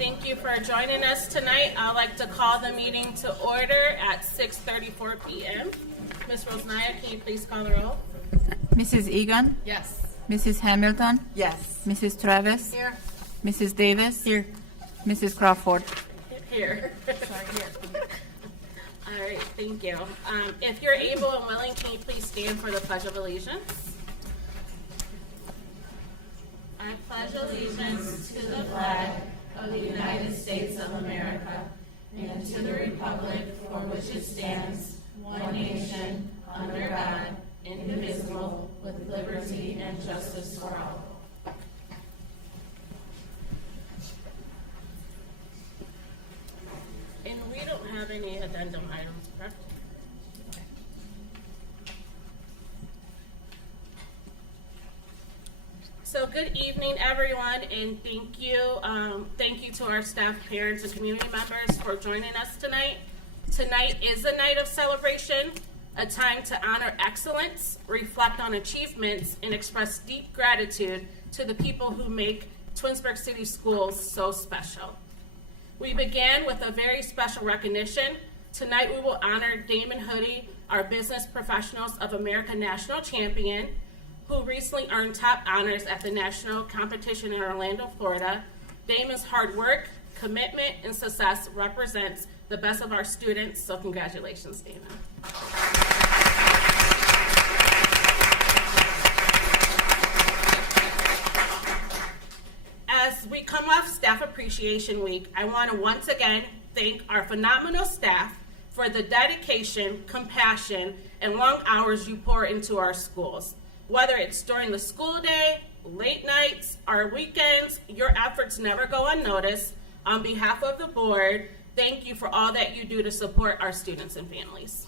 Thank you for joining us tonight. I'd like to call the meeting to order at 6:34 p.m. Ms. Rosnaya, can you please call the roll? Mrs. Egan? Yes. Mrs. Hamilton? Yes. Mrs. Travis? Here. Mrs. Davis? Here. Mrs. Crawford? Here. Sorry, here. All right, thank you. If you're able and willing, can you please stand for the Pledge of Allegiance? I pledge allegiance to the flag of the United States of America and to the republic for which it stands, one nation, under God, indivisible, with liberty and justice for all. And we don't have any addendum items, correct? So good evening, everyone, and thank you. Thank you to our staff, parents, and community members for joining us tonight. Tonight is a night of celebration, a time to honor excellence, reflect on achievements, and express deep gratitude to the people who make Twinsburg City Schools so special. We began with a very special recognition. Tonight we will honor Damon Hoodie, our Business Professionals of America National Champion, who recently earned top honors at the national competition in Orlando, Florida. Damon's hard work, commitment, and success represents the best of our students, so congratulations, Damon. As we come off Staff Appreciation Week, I want to once again thank our phenomenal staff for the dedication, compassion, and long hours you pour into our schools. Whether it's during the school day, late nights, or weekends, your efforts never go unnoticed. On behalf of the board, thank you for all that you do to support our students and families.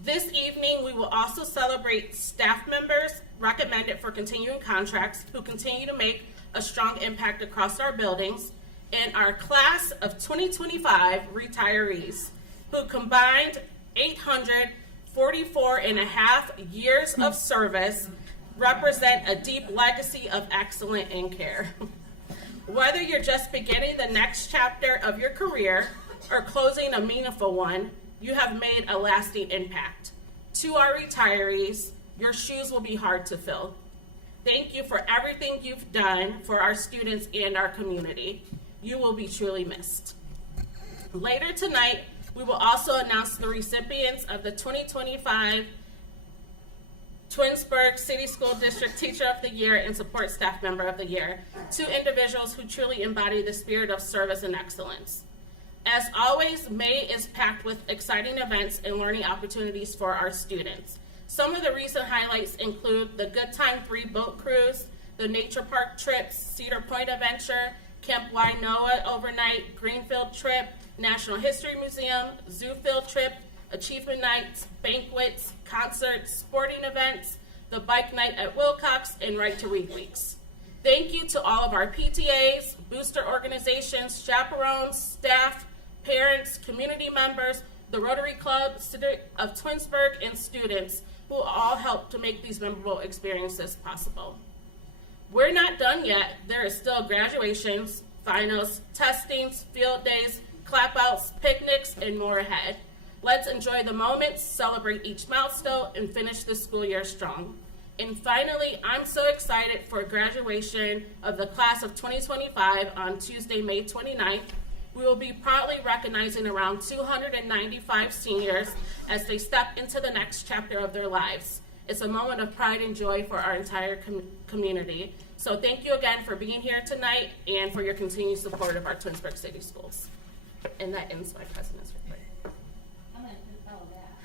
This evening, we will also celebrate staff members recommended for continuing contracts who continue to make a strong impact across our buildings, and our class of 2025 retirees who combined 844 and a half years of service represent a deep legacy of excellence and care. Whether you're just beginning the next chapter of your career or closing a meaningful one, you have made a lasting impact. To our retirees, your shoes will be hard to fill. Thank you for everything you've done for our students and our community. You will be truly missed. Later tonight, we will also announce the recipients of the 2025 Twinsburg City School District Teacher of the Year and Support Staff Member of the Year, two individuals who truly embody the spirit of service and excellence. As always, May is packed with exciting events and learning opportunities for our students. Some of the recent highlights include the Good Time 3 boat cruise, the Nature Park trips, Cedar Point Adventure, Camp Wainoa overnight, Greenfield trip, National History Museum, Zoo Field trip, Achievement Nights, banquets, concerts, sporting events, the Bike Night at Wilcox, and Right to Read Weeks. Thank you to all of our PTAs, booster organizations, chaperones, staff, parents, community members, the Rotary Club, City of Twinsburg, and students who all help to make these memorable experiences possible. We're not done yet. There is still graduations, finals, testings, field days, clap-outs, picnics, and more ahead. Let's enjoy the moments, celebrate each milestone, and finish the school year strong. And finally, I'm so excited for graduation of the class of 2025 on Tuesday, May 29th. We will be proudly recognizing around 295 seniors as they step into the next chapter of their lives. It's a moment of pride and joy for our entire community. So thank you again for being here tonight and for your continued support of our Twinsburg City Schools. And that ends my president's report. I'm going to follow that.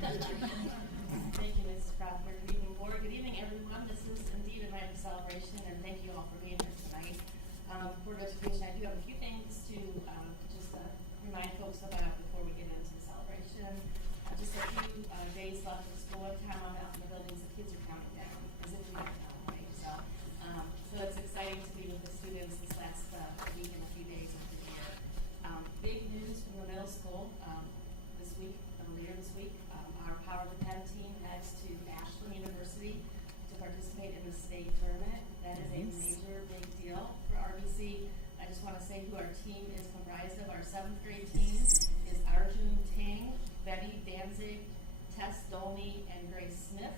Thank you, Mrs. Crawford. Good evening, board. Good evening, everyone. This is indeed a night of celebration, and thank you all for being here tonight. Board of Education, I do have a few things to just remind folks about before we get into the celebration. Just a few days left of school. Every time I'm out in the buildings, the kids are counting down, as if we don't know, right? So it's exciting to be with the students this last week and a few days of the year. Big news from the middle school this week, earlier this week. Our Power to 10 team heads to Ashland University to participate in the state tournament. That is a major, big deal for RBC. I just want to say team is comprised of. Our 7th grade team is Arjun Tang, Betty Danzig, Tess Dolney, and Grace Smith.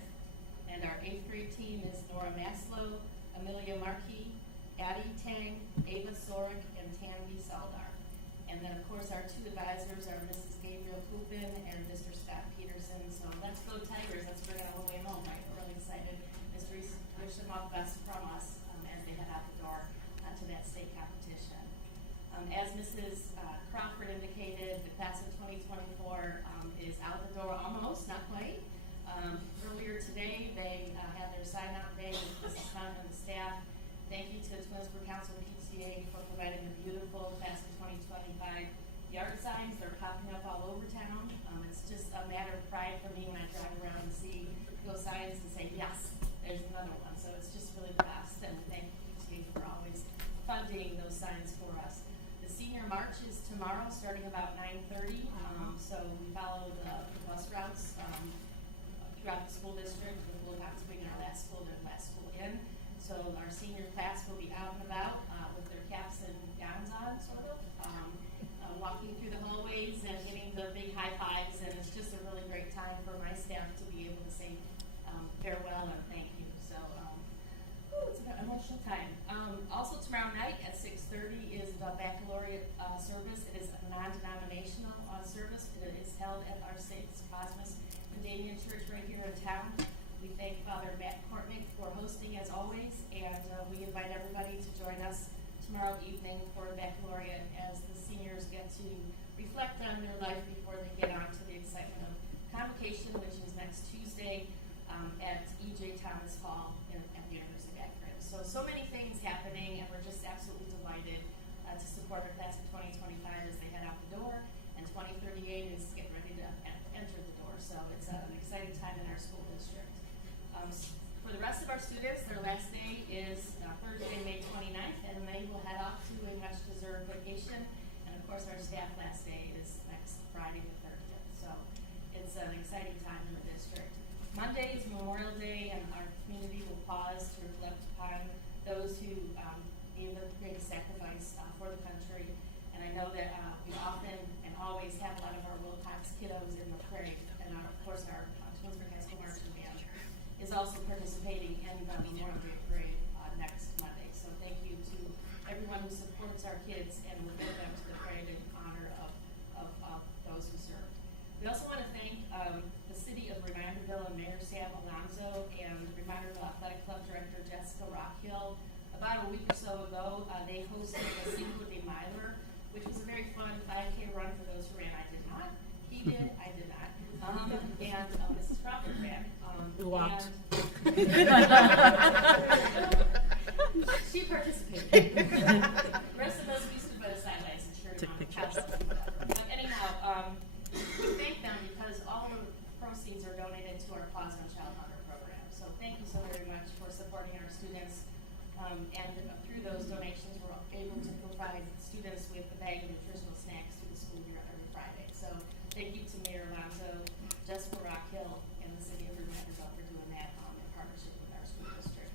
And our 8th grade team is Nora Maslow, Amelia Markey, Addie Tang, Ava Sorik, and Tanvi Saldar. And then, of course, our 2 advisors are Mrs. Gabriel Kupin and Mr. Scott Peterson. So let's go Tigers. Let's bring it all the way home, right? We're really excited. Mr. Reese, wish them all the best from us as they head out the door to that state competition. As Mrs. Crawford indicated, the class of 2024 is out the door almost, not quite. Earlier today, they had their sign-out day with Mrs. Hunt and the staff. Thank you to the Twinsburg Council PTA for providing the beautiful class of 2025 yard signs. They're popping up all over town. It's just a matter of pride for me when I drive around and see those signs and say, yes, there's another one. So it's just really the best. And thank you PTA for always funding those signs for us. The senior march is tomorrow, starting about 9:30. So we follow the bus routes throughout the school district. We'll have to bring our last school in. So our senior class will be out and about with their caps and gowns on, sort of, walking through the hallways and getting the big high fives. And it's just a really great time for my staff to be able to say farewell and thank you. So it's an emotional time. Also tomorrow night at 6:30 is the baccalaureate service. It is a non-denominational service. It is held at our St. Cosmas and Damien Church right here in town. We thank Father Matt Courtney for hosting as always, and we invite everybody to join us tomorrow evening for baccalaureate as the seniors get to reflect on their life before they get on to the excitement of convocation, which is next Tuesday at E.J. Thomas Hall at the University of Akron. So many things happening, and we're just absolutely delighted to support our class of 2025 as they head out the door, and 2038 is getting ready to enter the door. So it's an exciting time in our school district. For the rest of our students, their last day is Thursday, May 29th, and they will head off to a much-deserved vacation. And of course, our staff last day is next Friday the 30th. So it's an exciting time in the district. Monday is Memorial Day, and our community will pause to reflect upon those who gave the greatest sacrifice for the country. And I know that we often and always have a lot of our Wilcox kiddos in the parade, and of course our Twinsburg High School Marching Band is also participating in the Memorial Day Parade next Monday. So thank you to everyone who supports our kids and will give them to the parade in honor of those who served. We also want to thank the City of Reminderville and Mayor Sam Alonzo and Reminderville Athletic Club Director Jessica Rockhill. About a week or so ago, they hosted a Cinco de Miler, which was a very fun 5K run for those who ran. I did not. He did. I did not. And Mrs. Crawford ran. You walked. She participated. The rest of us, we stood by the sidelines and cheered on pictures. But anyhow, we thank them because all the proceeds are donated to our Plasma Child Hunger program. So thank you so very much for supporting our students. And through those donations, we're able to provide students with a bag of nutritional snacks through the school year every Friday. So thank you to Mayor Alonzo, Jessica Rockhill, and the City of Reminderville for doing that in partnership with our school district.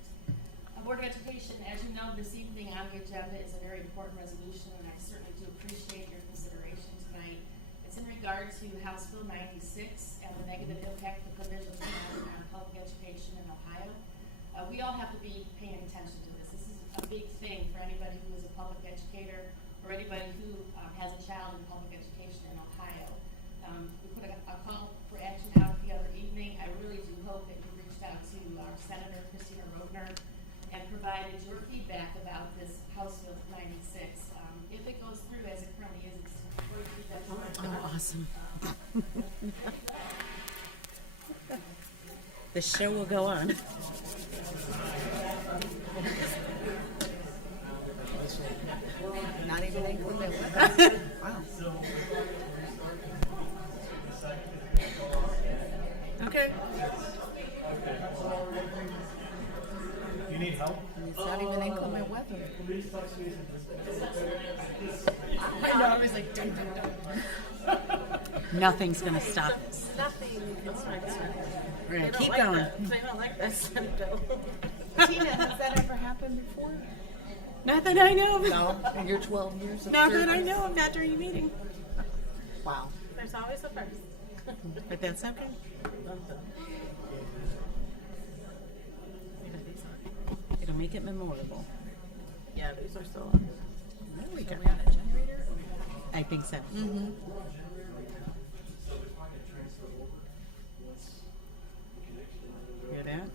Board of Education, as you know, this evening on the agenda is a very important resolution, and I certainly do appreciate your consideration tonight. It's in regard to House Bill 96 and the negative impact the provisions have on public education in Ohio. We all have to be paying attention to this. This is a big thing for anybody who is a public educator or anybody who has a child in public education in Ohio. We put a call for action out the other evening. I really do hope that you reached out to our Senator Christina Rodner and provided your feedback about this House Bill 96. If it goes through as it currently is, it's going to be definitely Awesome. The show will go on. Not even included. Wow. Okay. You need help? It's not even inclement weather. I know, I was like, dun, dun, dun. Nothing's going to stop us. Nothing. We're going to keep going. They don't like that Senate bill. Tina, has that ever happened before? Not that I know of. No, in your 12 years of Not that service? I know of, not during a meeting. Wow. There's always a first. But that's okay. It'll make it memorable. Yeah, these are still on. There we go. Are we on a generator? I think so. Mm-hmm. Hear that?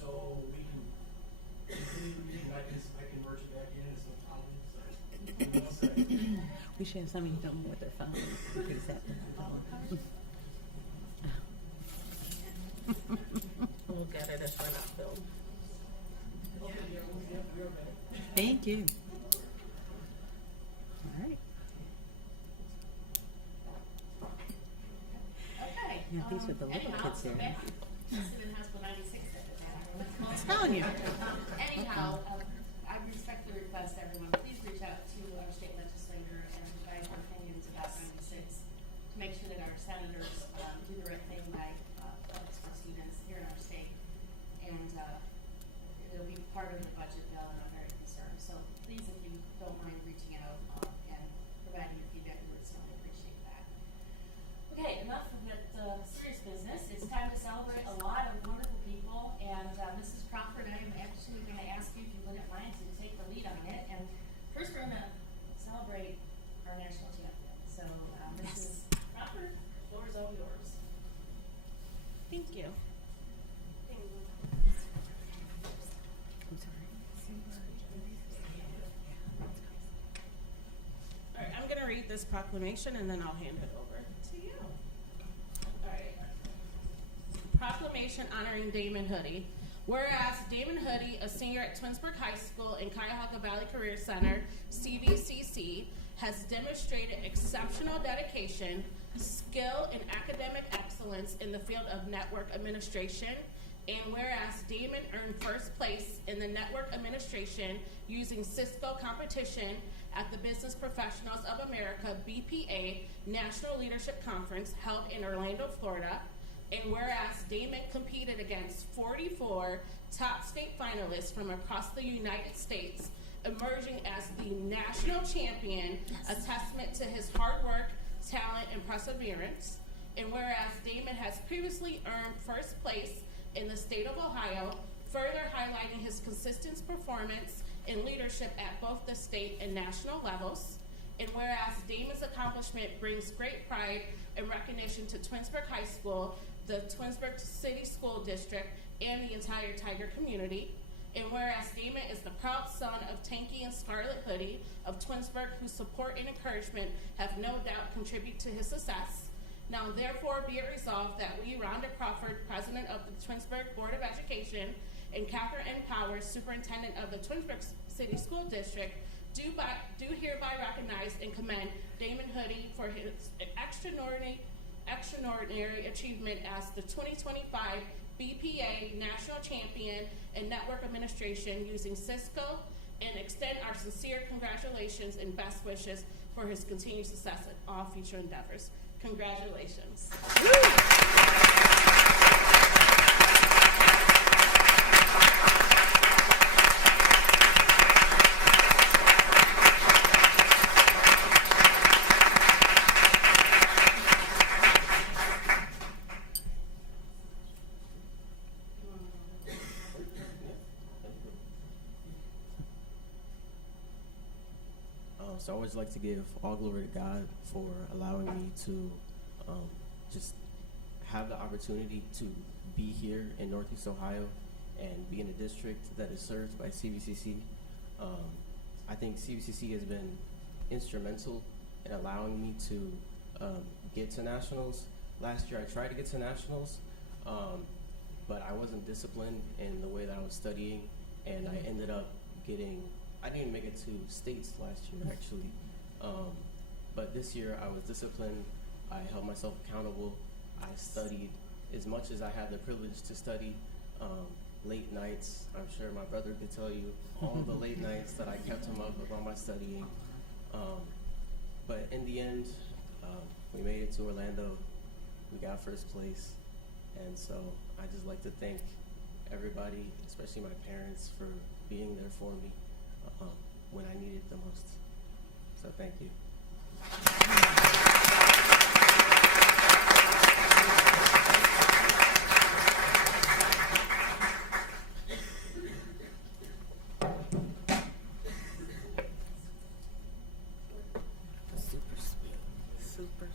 So we can continue the meeting, I can merge it back in as a colleague, so. One second. We should have somebody filming with their phone. Increase that. We'll get it if we're not filmed. Thank you. All right. Okay. Now these are the little anyhow, kids so there. back to Citizen House Bill 96 at the back. I'm telling you. Anyhow, I respectfully request everyone, please reach out to our state legislator and provide your opinions about 96 to make sure that our senators do the right thing by folks for students here in our state. And it'll be part of the budget bill, and I'm very concerned. So please, if you don't mind reaching out and providing your feedback, we would certainly appreciate that. Okay, enough of that serious business. It's time to celebrate a lot of wonderful people. And Mrs. Crawford, I am actually going to ask you, if you wouldn't mind, to take the lead on it. And first, we're going to celebrate our national champion. So, Mrs. Crawford, the floor is all yours. Thank you. I'm sorry. All right, I'm going to read this proclamation and then I'll hand it over to you. All right. Proclamation honoring Damon Hoodie. Whereas Damon Hoodie, a senior at Twinsburg High School and Cuyahoga Valley Career Center, CVCC, has demonstrated exceptional dedication, skill, and academic excellence in the field of network administration. And whereas Damon earned first place in the network administration using Cisco competition at the Business Professionals of America BPA National Leadership Conference held in Orlando, Florida. And whereas Damon competed against 44 top state finalists from across the United States, emerging as the national champion, a testament to his hard work, talent, and perseverance. And whereas Damon has previously earned first place in the state of Ohio, further highlighting his consistent performance and leadership at both the state and national levels. And whereas Damon's accomplishment brings great pride and recognition to Twinsburg High School, the Twinsburg City School District, and the entire Tiger community. And whereas Damon is the proud son of Tanky and Scarlett Hoodie of Twinsburg, whose support and encouragement have no doubt contributed to his success. Now therefore be it resolved that we, Rhonda Crawford, President of the Twinsburg Board of Education, and Catherine N. Powers, Superintendent of the Twinsburg City School District, do hereby recognize and commend Damon Hoodie for his extraordinary achievement as the 2025 BPA National Champion in Network Administration using Cisco, and extend our sincere congratulations and best wishes for his continued success in all future endeavors. Congratulations. So I always like to give all glory to God for allowing me to just have the opportunity to be here in Northeast Ohio and be in a district that is served by CVCC. I think CVCC has been instrumental in allowing me to get to nationals. Last year I tried to get to nationals, but I wasn't disciplined in the way that I was studying, and I ended up I didn't even make it to states last year, actually. But this year I was disciplined. I held myself accountable. I studied as much as I had the privilege to study. Late nights, I'm sure my brother could tell you all the late nights that I kept him up with all my studying. But in the end, we made it to Orlando. We got first place. And so I just like to thank everybody, especially my parents, for being there for me when I needed it the most. So thank you. Super.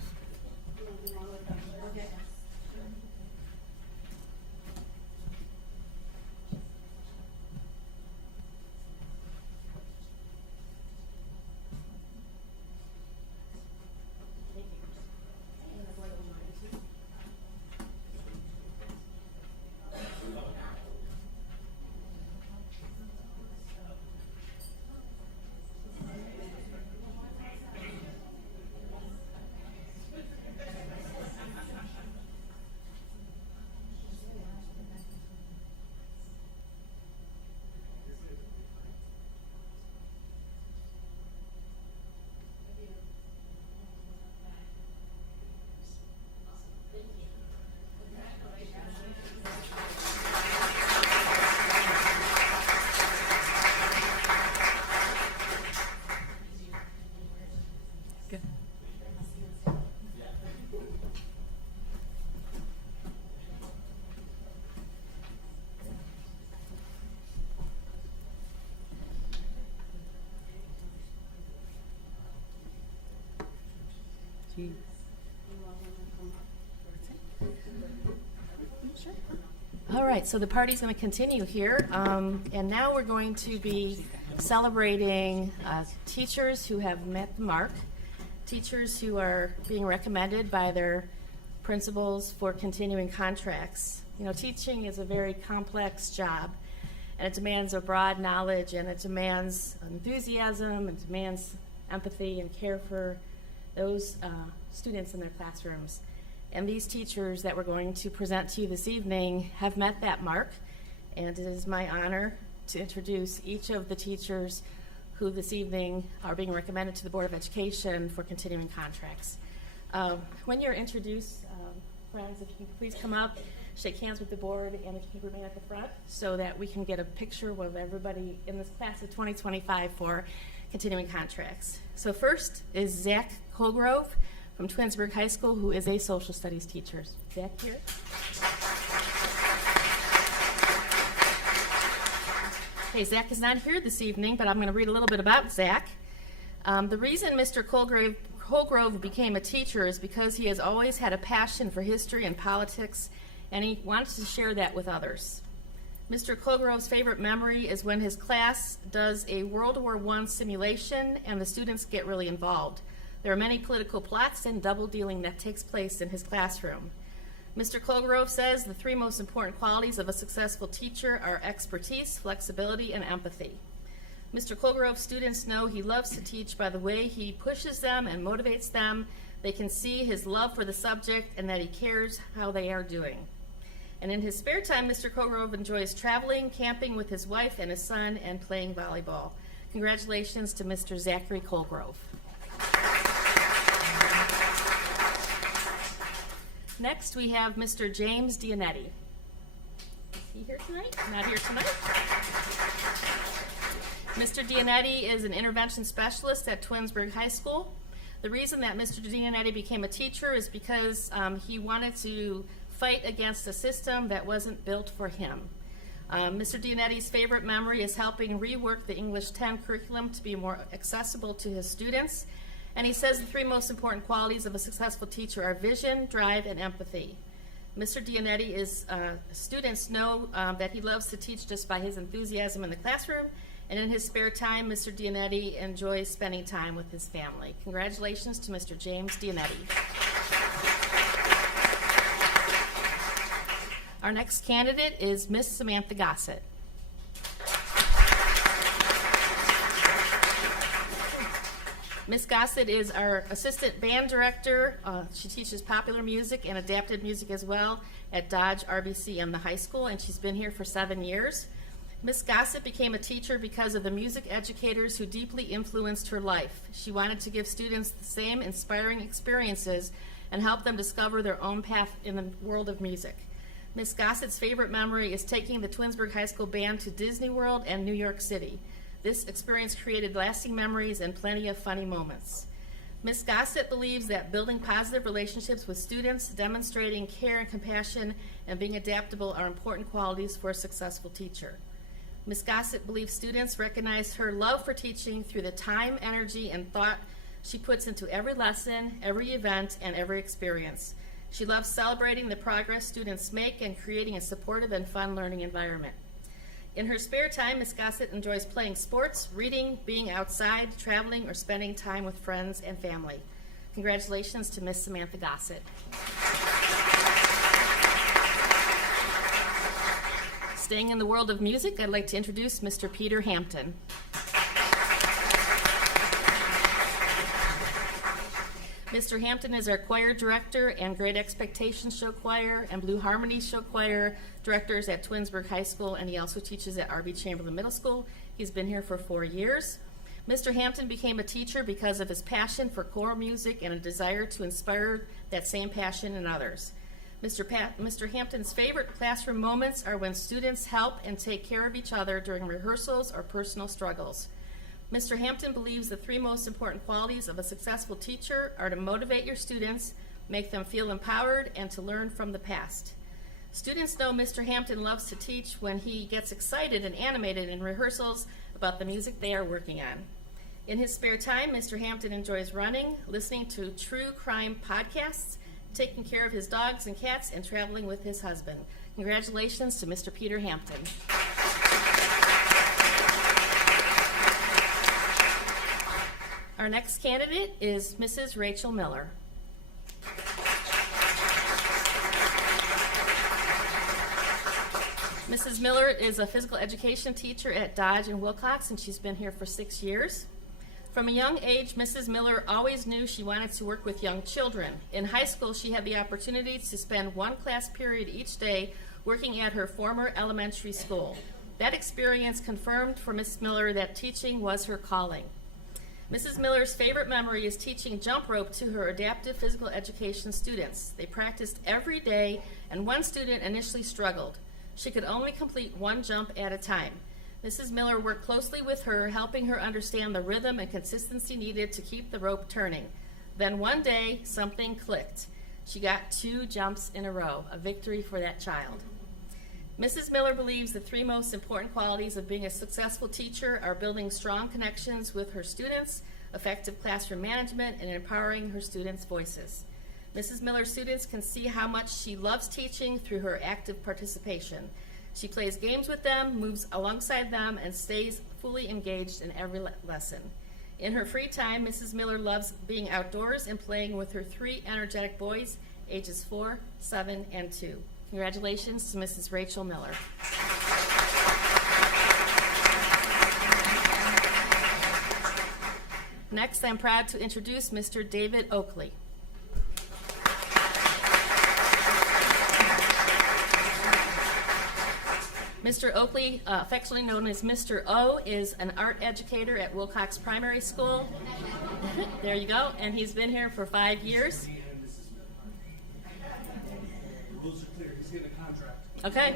Good. Gee. All right, so the party's going to continue here, and now we're going to be celebrating teachers who have met the mark, teachers who are being recommended by their principals for continuing contracts. You know, teaching is a very complex job, and it demands a broad knowledge, and it demands enthusiasm, it demands empathy and care for those students in their classrooms. And these teachers that we're going to present to you this evening have met that mark, and it is my honor to introduce each of the teachers who this evening are being recommended to the Board of Education for continuing contracts. When you're introduced, friends, if you can please come up, shake hands with the board, and if you can remain at the front so that we can get a picture of everybody in this class of 2025 for continuing contracts. So first is Zach Colgrove from Twinsburg High School, who is a social studies teacher. Zach here. Okay, Zach is not here this evening, but I'm going to read a little bit about Zach. The reason Mr. Colgrove became a teacher is because he has always had a passion for history and politics, and he wanted to share that with others. Mr. Colgrove's favorite memory is when his class does a World War I simulation and the students get really involved. There are many political plots and double dealing that takes place in his classroom. Mr. Colgrove says the three most important qualities of a successful teacher are expertise, flexibility, and empathy. Mr. Colgrove's students know he loves to teach by the way he pushes them and motivates them. They can see his love for the subject and that he cares how they are doing. And in his spare time, Mr. Colgrove enjoys traveling, camping with his wife and his son, and playing volleyball. Congratulations to Mr. Zachary Colgrove. Next, we have Mr. James Dionetti. Is he here tonight? Not here tonight. Mr. Dionetti is an intervention specialist at Twinsburg High School. The reason that Mr. Dionetti became a teacher is because he wanted to fight against a system that wasn't built for him. Mr. Dionetti's favorite memory is helping rework the English 10 curriculum to be more accessible to his students. And he says the three most important qualities of a successful teacher are vision, drive, and empathy. Mr. Dionetti students know that he loves to teach just by his enthusiasm in the classroom, and in his spare time, Mr. Dionetti enjoys spending time with his family. Congratulations to Mr. James Dionetti. Our next candidate is Miss Samantha Gossett. Miss Gossett is our assistant band director. She teaches popular music and adapted music as well at Dodge RBC and the high school, and she's been here for 7 years. Miss Gossett became a teacher because of the music educators who deeply influenced her life. She wanted to give students the same inspiring experiences and help them discover their own path in the world of music. Miss Gossett's favorite memory is taking the Twinsburg High School band to Disney World and New York City. This experience created lasting memories and plenty of funny moments. Miss Gossett believes that building positive relationships with students, demonstrating care and compassion, and being adaptable are important qualities for a successful teacher. Miss Gossett believes students recognize her love for teaching through the time, energy, and thought she puts into every lesson, every event, and every experience. She loves celebrating the progress students make and creating a supportive and fun learning environment. In her spare time, Miss Gossett enjoys playing sports, reading, being outside, traveling, or spending time with friends and family. Congratulations to Miss Samantha Gossett. Staying in the world of music, I'd like to introduce Mr. Peter Hampton. Mr. Hampton is our choir director and Great Expectations Show Choir and Blue Harmony Show Choir directors at Twinsburg High School, and he also teaches at R.B. Chamberlain Middle School. He's been here for 4 years. Mr. Hampton became a teacher because of his passion for choral music and a desire to inspire that same passion in others. Mr. Hampton's favorite classroom moments are when students help and take care of each other during rehearsals or personal struggles. Mr. Hampton believes the 3 most important qualities of a successful teacher are to motivate your students, make them feel empowered, and to learn from the past. Students know Mr. Hampton loves to teach when he gets excited and animated in rehearsals about the music they are working on. In his spare time, Mr. Hampton enjoys running, listening to true crime podcasts, taking care of his dogs and cats, and traveling with his husband. Congratulations to Mr. Peter Hampton. Our next candidate is Mrs. Rachel Miller. Mrs. Miller is a physical education teacher at Dodge and Wilcox, and she's been here for 6 years. From a young age, Mrs. Miller always knew she wanted to work with young children. In high school, she had the opportunity to spend 1 class period each day working at her former elementary school. That experience confirmed for Mrs. Miller that teaching was her calling. Mrs. Miller's favorite memory is teaching jump rope to her adaptive physical education students. They practiced every day, and one student initially struggled. She could only complete 1 jump at a time. Mrs. Miller worked closely with her, helping her understand the rhythm and consistency needed to keep the rope turning. Then one day, something clicked. She got 2 jumps in a row, a victory for that child. Mrs. Miller believes the 3 most important qualities of being a successful teacher are building strong connections with her students, effective classroom management, and empowering her students' voices. Mrs. Miller's students can see how much she loves teaching through her active participation. She plays games with them, moves alongside them, and stays fully engaged in every lesson. In her free time, Mrs. Miller loves being outdoors and playing with her 3 energetic boys, ages 4, 7, and 2. Congratulations to Mrs. Rachel Miller. Next, I'm proud to introduce Mr. David Oakley. Mr. Oakley, affectionately known as Mr. O, is an art educator at Wilcox Primary School. There you go, and he's been here for 5 years. The rules are clear. He's getting a contract. Okay.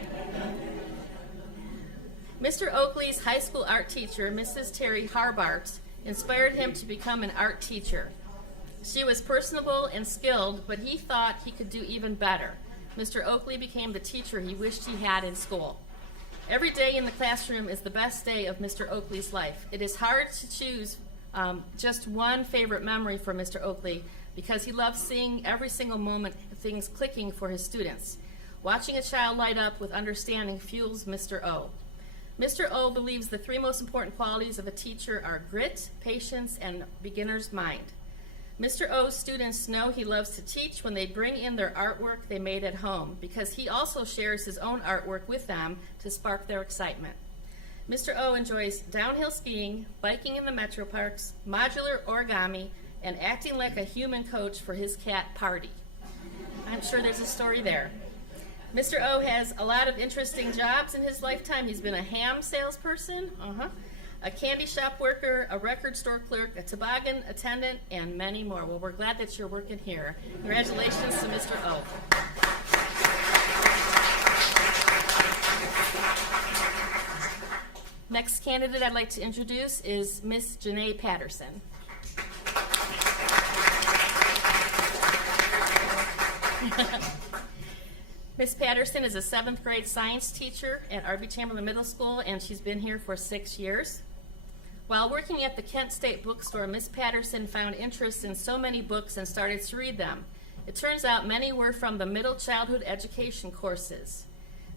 Mr. Oakley's high school art teacher, Mrs. Terry Harbart, inspired him to become an art teacher. She was personable and skilled, but he thought he could do even better. Mr. Oakley became the teacher he wished he had in school. Every day in the classroom is the best day of Mr. Oakley's life. It is hard to choose just one favorite memory for Mr. Oakley because he loves seeing every single moment things clicking for his students. Watching a child light up with understanding fuels Mr. O. Mr. O believes the 3 most important qualities of a teacher are grit, patience, and beginner's mind. Mr. O's students know he loves to teach when they bring in their artwork they made at home because he also shares his own artwork with them to spark their excitement. Mr. O enjoys downhill skiing, biking in the metro parks, modular origami, and acting like a human coach for his cat Party. I'm sure there's a story there. Mr. O has a lot of interesting jobs in his lifetime. He's been a ham salesperson, a candy shop worker, a record store clerk, a toboggan attendant, and many more. Well, we're glad that you're working here. Congratulations to Mr. O. Next candidate I'd like to introduce is Miss Janae Patterson. Miss Patterson is a 7th grade science teacher at R.B. Chamberlain Middle School, and she's been here for 6 years. While working at the Kent State Bookstore, Miss Patterson found interest in so many books and started to read them. It turns out many were from the middle childhood education courses.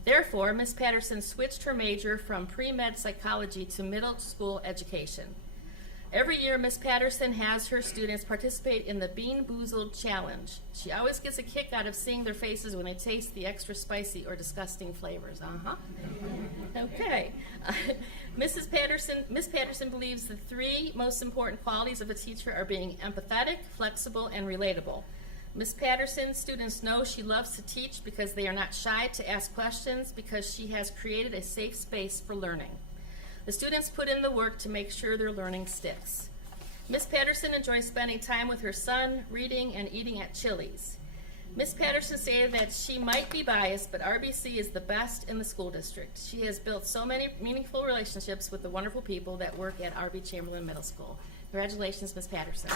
Therefore, Miss Patterson switched her major from pre-med psychology to middle school education. Every year, Miss Patterson has her students participate in the Bean Boozled Challenge. She always gets a kick out of seeing their faces when they taste the extra spicy or disgusting flavors. Okay. Miss Patterson believes the 3 most important qualities of a teacher are being empathetic, flexible, and relatable. Miss Patterson's students know she loves to teach because they are not shy to ask questions because she has created a safe space for learning. The students put in the work to make sure their learning sticks. Miss Patterson enjoys spending time with her son, reading, and eating at Chili's. Miss Patterson stated that she might be biased, but RBC is the best in the school district. She has built so many meaningful relationships with the wonderful people that work at R.B. Chamberlain Middle School. Congratulations, Miss Patterson.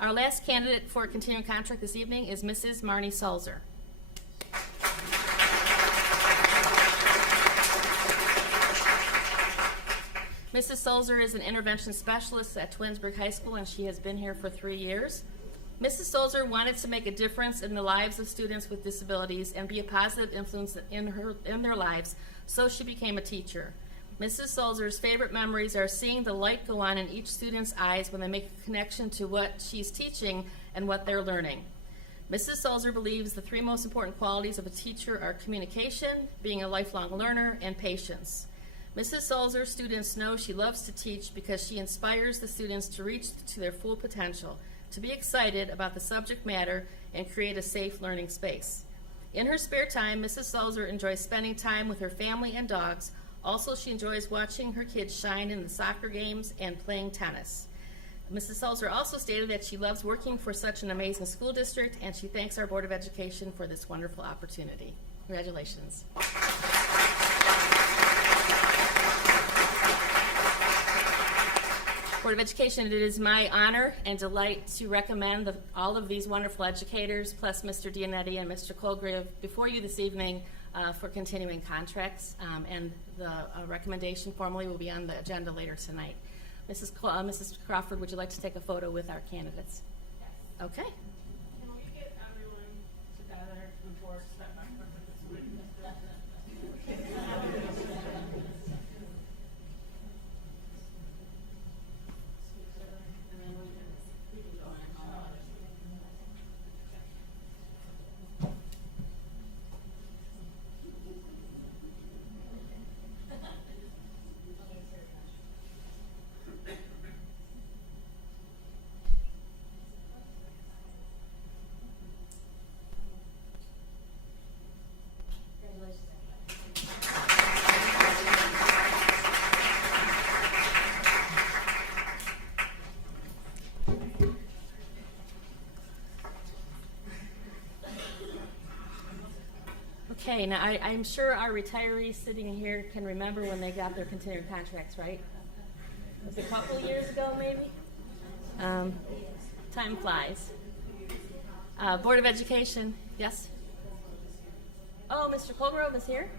Our last candidate for a continuing contract this evening is Mrs. Marnie Sulzer. Mrs. Sulzer is an intervention specialist at Twinsburg High School, and she has been here for 3 years. Mrs. Sulzer wanted to make a difference in the lives of students with disabilities and be a positive influence in their lives, so she became a teacher. Mrs. Sulzer's favorite memories are seeing the light go on in each student's eyes when they make a connection to what she's teaching and what they're learning. Mrs. Sulzer believes the 3 most important qualities of a teacher are communication, being a lifelong learner, and patience. Mrs. Sulzer's students know she loves to teach because she inspires the students to reach to their full potential, to be excited about the subject matter, and create a safe learning space. In her spare time, Mrs. Sulzer enjoys spending time with her family and dogs. Also, she enjoys watching her kids shine in the soccer games and playing tennis. Mrs. Sulzer also stated that she loves working for such an amazing school district, and she thanks our Board of Education for this wonderful opportunity. Congratulations. Board of Education, it is my honor and delight to recommend all of these wonderful educators, plus Mr. Dianetti and Mr. Colgrave, before you this evening for continuing contracts, and the recommendation formally will be on the agenda later tonight. Mrs. Crawford, would you like to take a photo with our candidates? Yes. Okay. Can we get everyone together before step back for this one? Okay, now I'm sure our retirees sitting here can remember when they got their continuing contracts, right? Was it a couple years ago, maybe? Time flies. Board of Education, yes? Oh, Mr. Colgrove is here?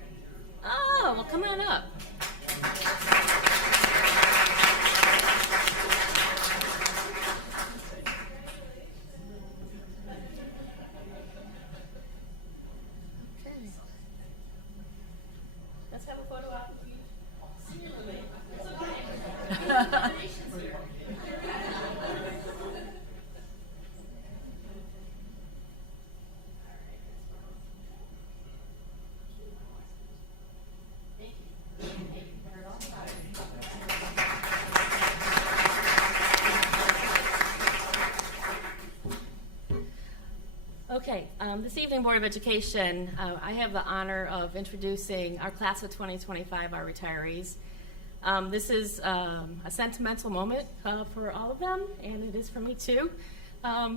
Oh, well, come on up. Let's have a photo op with you. Seriously. It's okay. Donations here. Okay, this evening, Board of Education, I have the honor of introducing our class of 2025, our retirees. This is a sentimental moment for all of them, and it is for me too.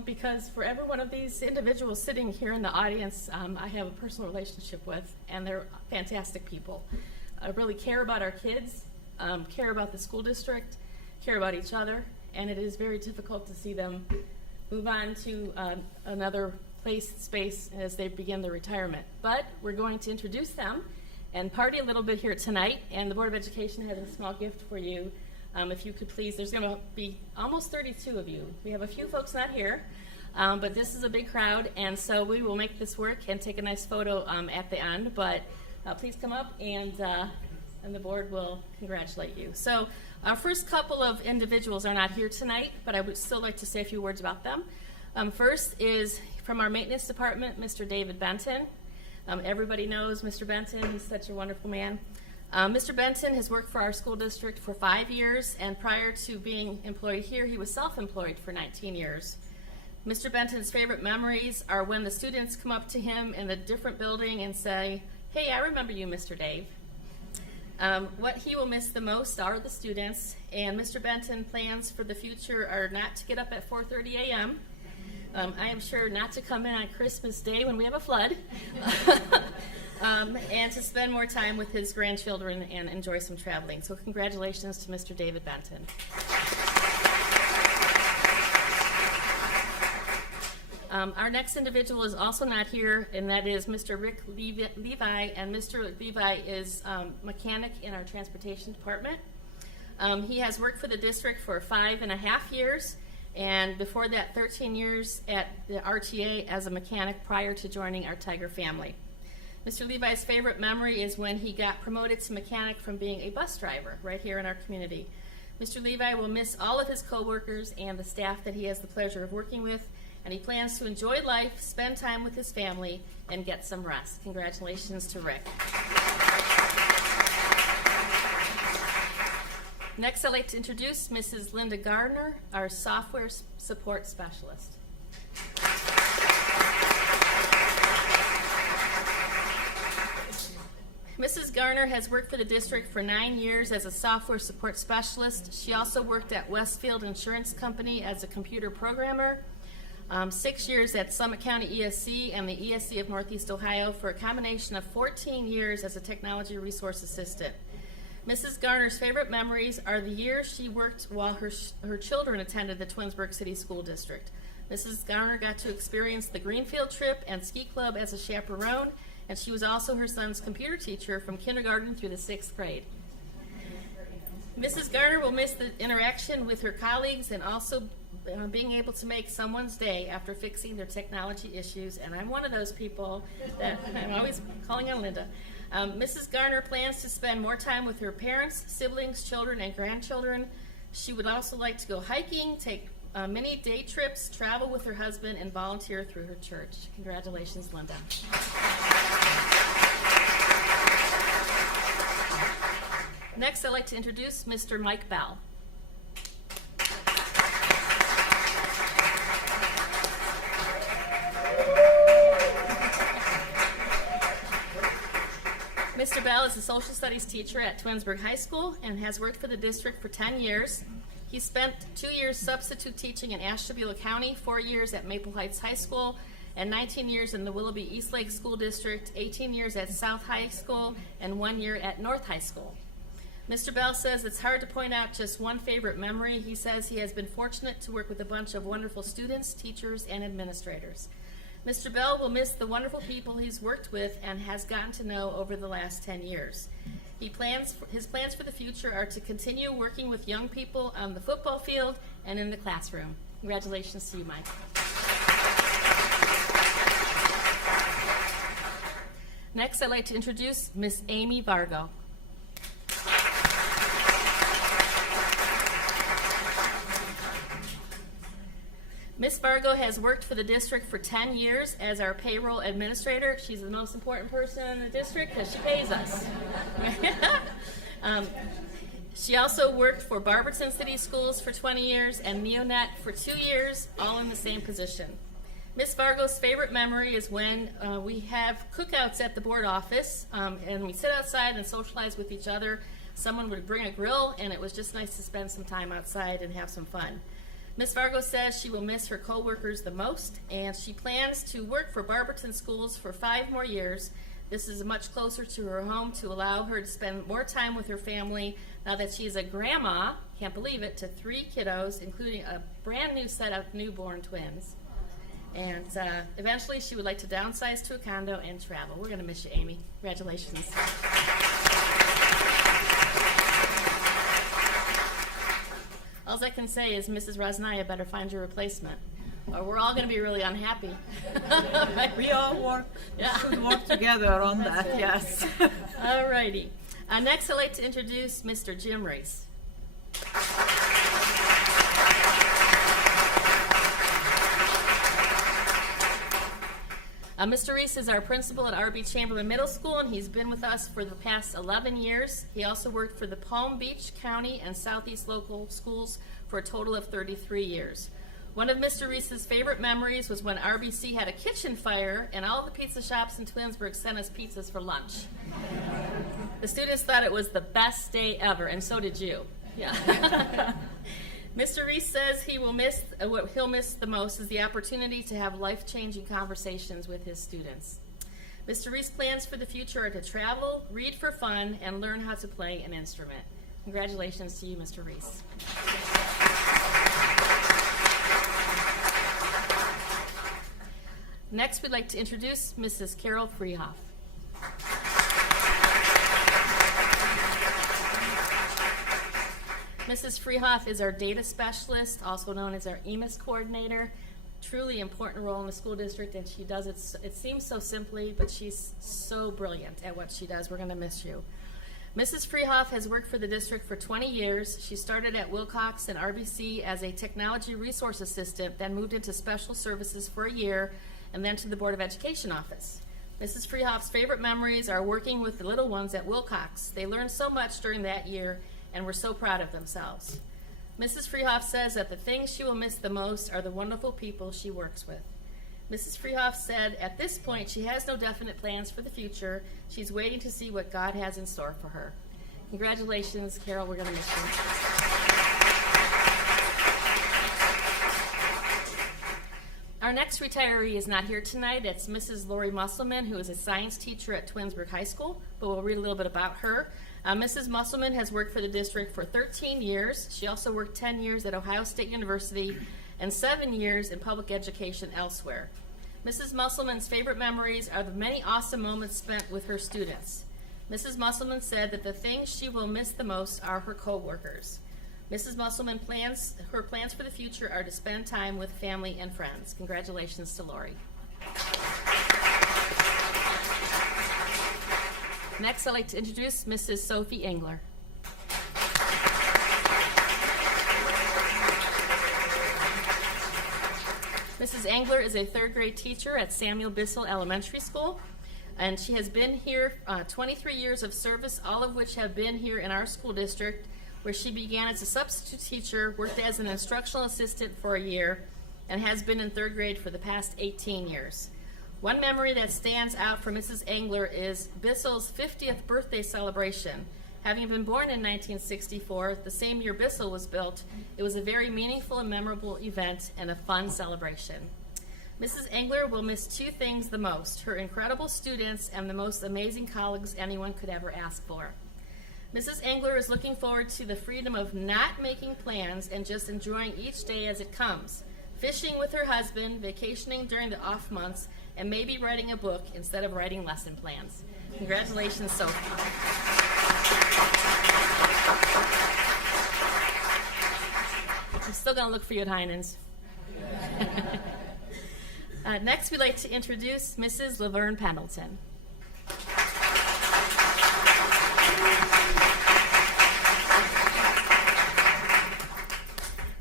because for every one of these individuals sitting here in the audience, I have a personal relationship with, and they're fantastic people. Really care about our kids, care about the school district, care about each other, and it is very difficult to see them move on to another space as they begin their retirement. But we're going to introduce them and party a little bit here tonight, and the Board of Education has a small gift for you. If you could please, there's going to be almost 32 of you. We have a few folks not here, but this is a big crowd, and so we will make this work and take a nice photo at the end. But please come up, and the board will congratulate you. So our first couple of individuals are not here tonight, but I would still like to say a few words about them. First is from our maintenance department, Mr. David Benton. Everybody knows Mr. Benton. He's such a wonderful man. Mr. Benton has worked for our school district for 5 years, and prior to being employed here, he was self-employed for 19 years. Mr. Benton's favorite memories are when the students come up to him in a different building and say, "Hey, I remember you, Mr. Dave." What he will miss the most are the students, and Mr. Benton plans for the future are not to get up at 4:30 a.m., I am sure not to come in on Christmas Day when we have a flood, and to spend more time with his grandchildren and enjoy some traveling. So congratulations to Mr. David Benton. Our next individual is also not here, and that is Mr. Rick Levi, and Mr. Levi is mechanic in our transportation department. He has worked for the district for 5.5 years, and before that 13 years at the RTA as a mechanic prior to joining our Tiger family. Mr. Levi's favorite memory is when he got promoted to mechanic from being a bus driver right here in our community. Mr. Levi will miss all of his coworkers and the staff that he has the pleasure of working with, and he plans to enjoy life, spend time with his family, and get some rest. Congratulations to Rick. Next, I'd like to introduce Mrs. Linda Gardner, our software support specialist. Mrs. Garner has worked for the district for 9 years as a software support specialist. She also worked at Westfield Insurance Company as a computer programmer, 6 years at Summit County ESC and the ESC of Northeast Ohio for a combination of 14 years as a technology resource assistant. Mrs. Garner's favorite memories are the years she worked while her children attended the Twinsburg City School District. Mrs. Garner got to experience the Greenfield trip and ski club as a chaperone, and she was also her son's computer teacher from kindergarten through the 6th grade. Mrs. Garner will miss the interaction with her colleagues and also being able to make someone's day after fixing their technology issues, and I'm one of those people that I'm always calling on Linda. Mrs. Garner plans to spend more time with her parents, siblings, children, and grandchildren. She would also like to go hiking, take many day trips, travel with her husband, and volunteer through her church. Congratulations, Linda. Next, I'd like to introduce Mr. Mike Bell. Mr. Bell is a social studies teacher at Twinsburg High School and has worked for the district for 10 years. He spent 2 years substitute teaching in Ashtabula County, 4 years at Maple Heights High School, and 19 years in the Willoughby East Lake School District, 18 years at South High School, and 1 year at North High School. Mr. Bell says it's hard to point out just one favorite memory. He says he has been fortunate to work with a bunch of wonderful students, teachers, and administrators. Mr. Bell will miss the wonderful people he's worked with and has gotten to know over the last 10 years. His plans for the future are to continue working with young people on the football field and in the classroom. Congratulations to you, Mike. Next, I'd like to introduce Miss Amy Vargo. Ms. Vargo has worked for the district for 10 years as our payroll administrator. She's the most important person in the district because she pays us. She also worked for Barberton City Schools for 20 years and Neonet for 2 years, all in the same position. Ms. Vargo's favorite memory is when we have cookouts at the board office and we sit outside and socialize with each other. Someone would bring a grill, and it was just nice to spend some time outside and have some fun. Ms. Vargo says she will miss her coworkers the most, and she plans to work for Barberton Schools for 5 more years. This is much closer to her home to allow her to spend more time with her family now that she is a grandma, can't believe it, to 3 kiddos, including a brand new set of newborn twins. And eventually she would like to downsize to a condo and travel. We're going to miss you, Amy. Congratulations. All I can say is Mrs. Rosnaya better find your replacement, or we're all going to be really unhappy. We all should work together on that, yes. All righty. Next, I'd like to introduce Mr. Jim Race. Mr. Reese is our principal at R.B. Chamberlain Middle School, and he's been with us for the past 11 years. He also worked for the Palm Beach County and Southeast local schools for a total of 33 years. One of Mr. Reese's favorite memories was when RBC had a kitchen fire and all the pizza shops in Twinsburg sent us pizzas for lunch. The students thought it was the best day ever, and so did you. Yeah. Mr. Reese says what he'll miss the most is the opportunity to have life-changing conversations with his students. Mr. Reese's plans for the future are to travel, read for fun, and learn how to play an instrument. Congratulations to you, Mr. Reese. Next, we'd like to introduce Mrs. Carol Freehoff. Mrs. Freehoff is our data specialist, also known as our EMIS coordinator. Truly important role in the school district, and she does it seems so simply, but she's so brilliant at what she does. We're going to miss you. Mrs. Freehoff has worked for the district for 20 years. She started at Wilcox and RBC as a technology resource assistant, then moved into special services for a year, and then to the Board of Education office. Mrs. Freehoff's favorite memories are working with the little ones at Wilcox. They learned so much during that year and were so proud of themselves. Mrs. Freehoff says that the things she will miss the most are the wonderful people she works with. Mrs. Freehoff said at this point she has no definite plans for the future. She's waiting to see what God has in store for her. Congratulations, Carol. We're going to miss you. Our next retiree is not here tonight. It's Mrs. Lori Musselman, who is a science teacher at Twinsburg High School, but we'll read a little bit about her. Mrs. Musselman has worked for the district for 13 years. She also worked 10 years at Ohio State University and 7 years in public education elsewhere. Mrs. Musselman's favorite memories are the many awesome moments spent with her students. Mrs. Musselman said that the things she will miss the most are her co-workers. Mrs. Musselman her plans for the future are to spend time with family and friends. Congratulations to Lori. Next, I'd like to introduce Mrs. Sophie Engler. Mrs. Engler is a 3rd grade teacher at Samuel Bissell Elementary School, and she has been here 23 years of service, all of which have been here in our school district, where she began as a substitute teacher, worked as an instructional assistant for a year, and has been in 3rd grade for the past 18 years. One memory that stands out for Mrs. Engler is Bissell's 50th birthday celebration. Having been born in 1964, the same year Bissell was built, it was a very meaningful and memorable event and a fun celebration. Mrs. Engler will miss 2 things the most: her incredible students and the most amazing colleagues anyone could ever ask for. Mrs. Engler is looking forward to the freedom of not making plans and just enjoying each day as it comes, fishing with her husband, vacationing during the off months, and maybe writing a book instead of writing lesson plans. Congratulations, Sophie. I'm still going to look for you at Heinen's. Next, we'd like to introduce Mrs. Laverne Pendleton.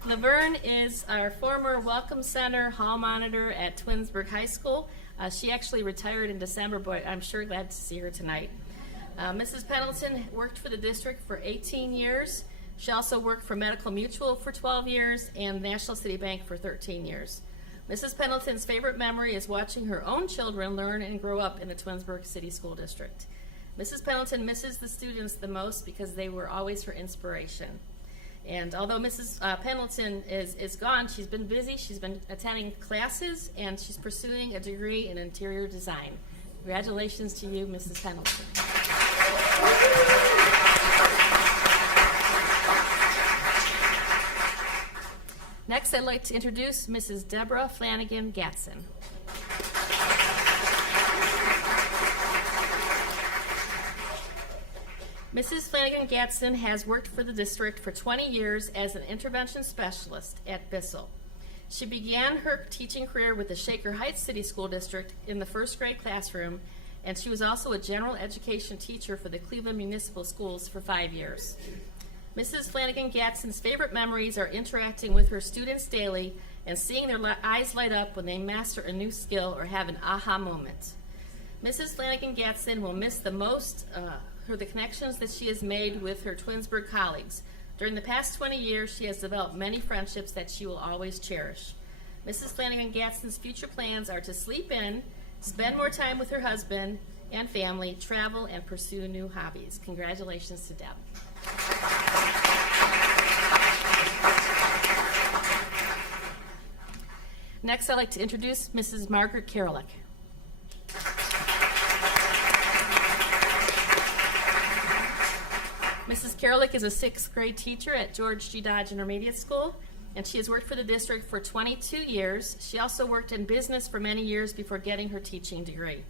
Laverne is our former Welcome Center hall monitor at Twinsburg High School. She actually retired in December, but I'm sure glad to see her tonight. Mrs. Pendleton worked for the district for 18 years. She also worked for Medical Mutual for 12 years and National City Bank for 13 years. Mrs. Pendleton's favorite memory is watching her own children learn and grow up in the Twinsburg City School District. Mrs. Pendleton misses the students the most because they were always her inspiration. And although Mrs. Pendleton is gone, she's been busy. She's been attending classes, and she's pursuing a degree in interior design. Congratulations to you, Mrs. Pendleton. Next, I'd like to introduce Mrs. Deborah Flanagan Gatson. Mrs. Flanagan Gatson has worked for the district for 20 years as an intervention specialist at Bissell. She began her teaching career with the Shaker Heights City School District in the first grade classroom, and she was also a general education teacher for the Cleveland Municipal Schools for 5 years. Mrs. Flanagan Gatson's favorite memories are interacting with her students daily and seeing their eyes light up when they master a new skill or have an aha moment. Mrs. Flanagan Gatson will miss the most the connections that she has made with her Twinsburg colleagues. During the past 20 years, she has developed many friendships that she will always cherish. Mrs. Flanagan Gatson's future plans are to sleep in, spend more time with her husband and family, travel, and pursue new hobbies. Congratulations to Deb. Next, I'd like to introduce Mrs. Margaret Karalik. Mrs. Karalik is a 6th grade teacher at George G. Dodge Intermediate School, and she has worked for the district for 22 years. She also worked in business for many years before getting her teaching degree.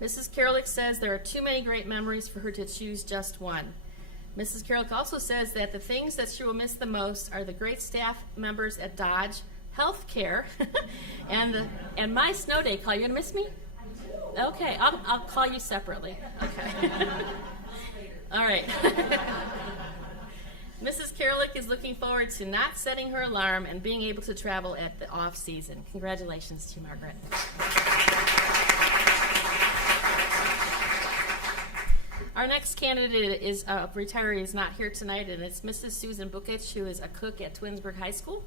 Mrs. Karalik says there are too many great memories for her to choose just one. Mrs. Karalik also says that the things that she will miss the most are the great staff members at Dodge, health care, and my snow day call. You gonna miss me? I do. Okay, I'll call you separately. Okay. All right. Mrs. Karalik is looking forward to not setting her alarm and being able to travel at the off season. Congratulations to you, Margaret. Our next candidate is a retiree, is not here tonight, and it's Mrs. Susan Bukich, who is a cook at Twinsburg High School.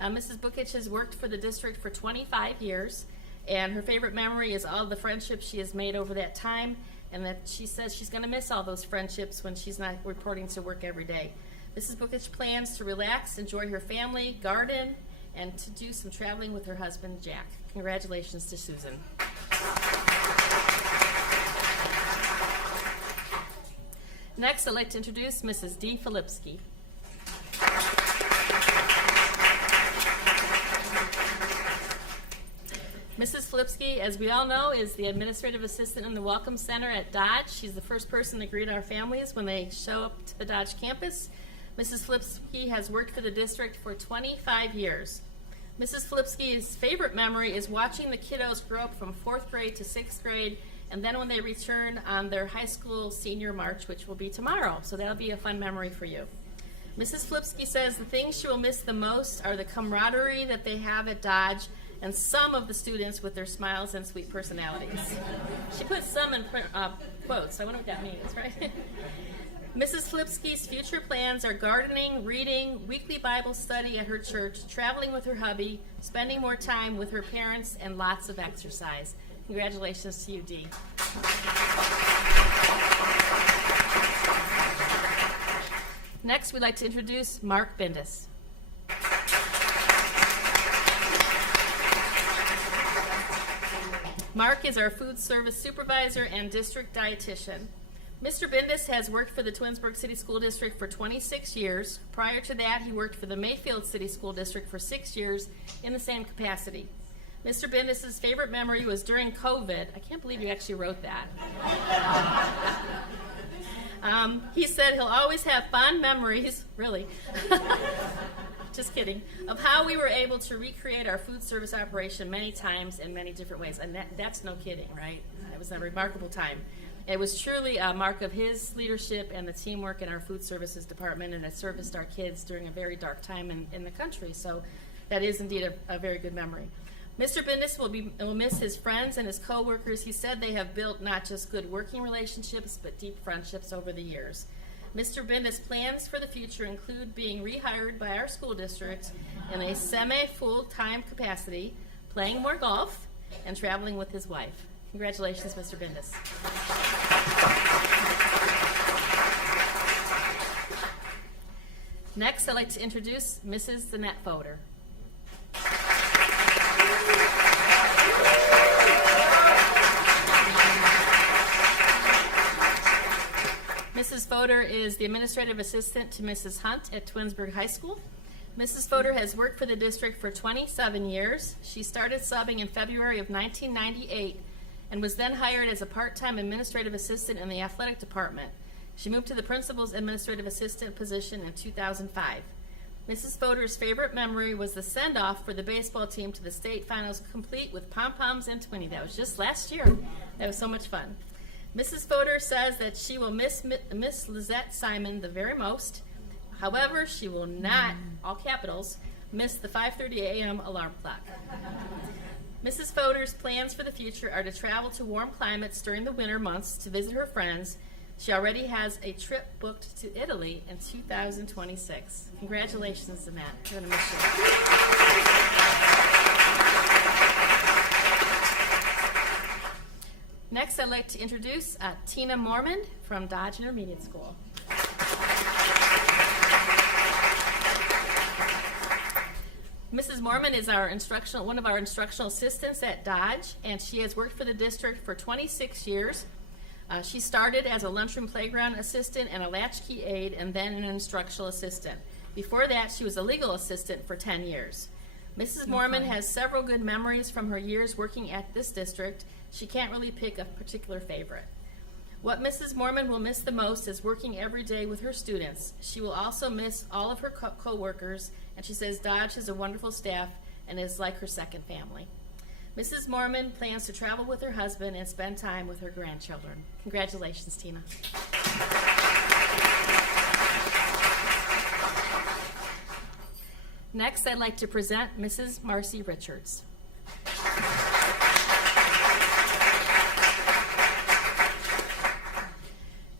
Mrs. Bukich has worked for the district for 25 years, and her favorite memory is all the friendships she has made over that time, and that she says she's going to miss all those friendships when she's not reporting to work every day. Mrs. Bukich plans to relax, enjoy her family, garden, and to do some traveling with her husband, Jack. Congratulations to Susan. Next, I'd like to introduce Mrs. D. Filipski. Mrs. Filipski, as we all know, is the administrative assistant in the Welcome Center at Dodge. She's the first person to greet our families when they show up to the Dodge campus. Mrs. Filipski has worked for the district for 25 years. Mrs. Filipski's favorite memory is watching the kiddos grow up from 4th grade to 6th grade, and then when they return on their high school senior march, which will be tomorrow. So that'll be a fun memory for you. Mrs. Filipski says the things she will miss the most are the camaraderie that they have at Dodge and some of the students with their smiles and sweet personalities. She put some in quotes. I wonder what that means, right? Mrs. Filipski's future plans are gardening, reading, weekly Bible study at her church, traveling with her hubby, spending more time with her parents, and lots of exercise. Congratulations to you, Dee. Next, we'd like to introduce Mark Bindus. Mark is our food service supervisor and district dietitian. Mr. Bindus has worked for the Twinsburg City School District for 26 years. Prior to that, he worked for the Mayfield City School District for 6 years in the same capacity. Mr. Bindus' favorite memory was during COVID. I can't believe you actually wrote that. He said he'll always have fond memories, really, just kidding, of how we were able to recreate our food service operation many times in many different ways. And that's no kidding, right? It was a remarkable time. It was truly a mark of his leadership and the teamwork in our food services department, and it serviced our kids during a very dark time in the country. So that is indeed a very good memory. Mr. Bindus will miss his friends and his co-workers. He said they have built not just good working relationships, but deep friendships over the years. Mr. Bindus' plans for the future include being rehired by our school district in a semi-full-time capacity, playing more golf, and traveling with his wife. Congratulations, Mr. Bindus. Next, I'd like to introduce Mrs. Zanette Fodor. Mrs. Fodor is the administrative assistant to Mrs. Hunt at Twinsburg High School. Mrs. Fodor has worked for the district for 27 years. She started subbing in February of 1998 and was then hired as a part-time administrative assistant in the athletic department. She moved to the principal's administrative assistant position in 2005. Mrs. Fodor's favorite memory was the send-off for the baseball team to the state finals, complete with pom-poms and Twinnie. That was just last year. That was so much fun. Mrs. Fodor says that she will miss Lizette Simon the very most. However, she will not, all capitals, miss the 5:30 a.m. alarm clock. Mrs. Fodor's plans for the future are to travel to warm climates during the winter months to visit her friends. She already has a trip booked to Italy in 2026. Congratulations, Annette. You're going to miss you. Next, I'd like to introduce Tina Mormon from Dodge Intermediate School. Mrs. Mormon is one of our instructional assistants at Dodge, and she has worked for the district for 26 years. She started as a lunchroom playground assistant and a latchkey aide, and then an instructional assistant. Before that, she was a legal assistant for 10 years. Mrs. Mormon has several good memories from her years working at this district. She can't really pick a particular favorite. What Mrs. Mormon will miss the most is working every day with her students. She will also miss all of her co-workers, and she says Dodge has a wonderful staff and is like her second family. Mrs. Mormon plans to travel with her husband and spend time with her grandchildren. Congratulations, Tina. Next, I'd like to present Mrs. Marcy Richards.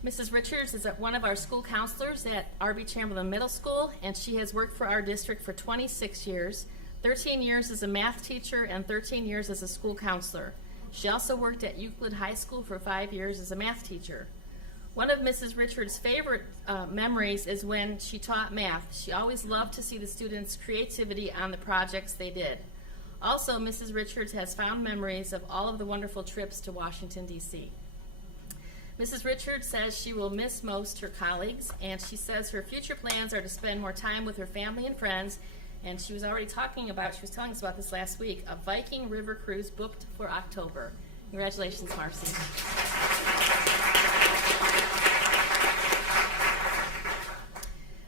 Mrs. Richards is one of our school counselors at R.B. Chamberlain Middle School, and she has worked for our district for 26 years, 13 years as a math teacher and 13 years as a school counselor. She also worked at Euclid High School for 5 years as a math teacher. One of Mrs. Richards' favorite memories is when she taught math. She always loved to see the students' creativity on the projects they did. Also, Mrs. Richards has fond memories of all of the wonderful trips to Washington, D.C. Mrs. Richards says she will miss most her colleagues, and she says her future plans are to spend more time with her family and friends, and she was telling us about this last week, a Viking River cruise booked for October. Congratulations, Marcy.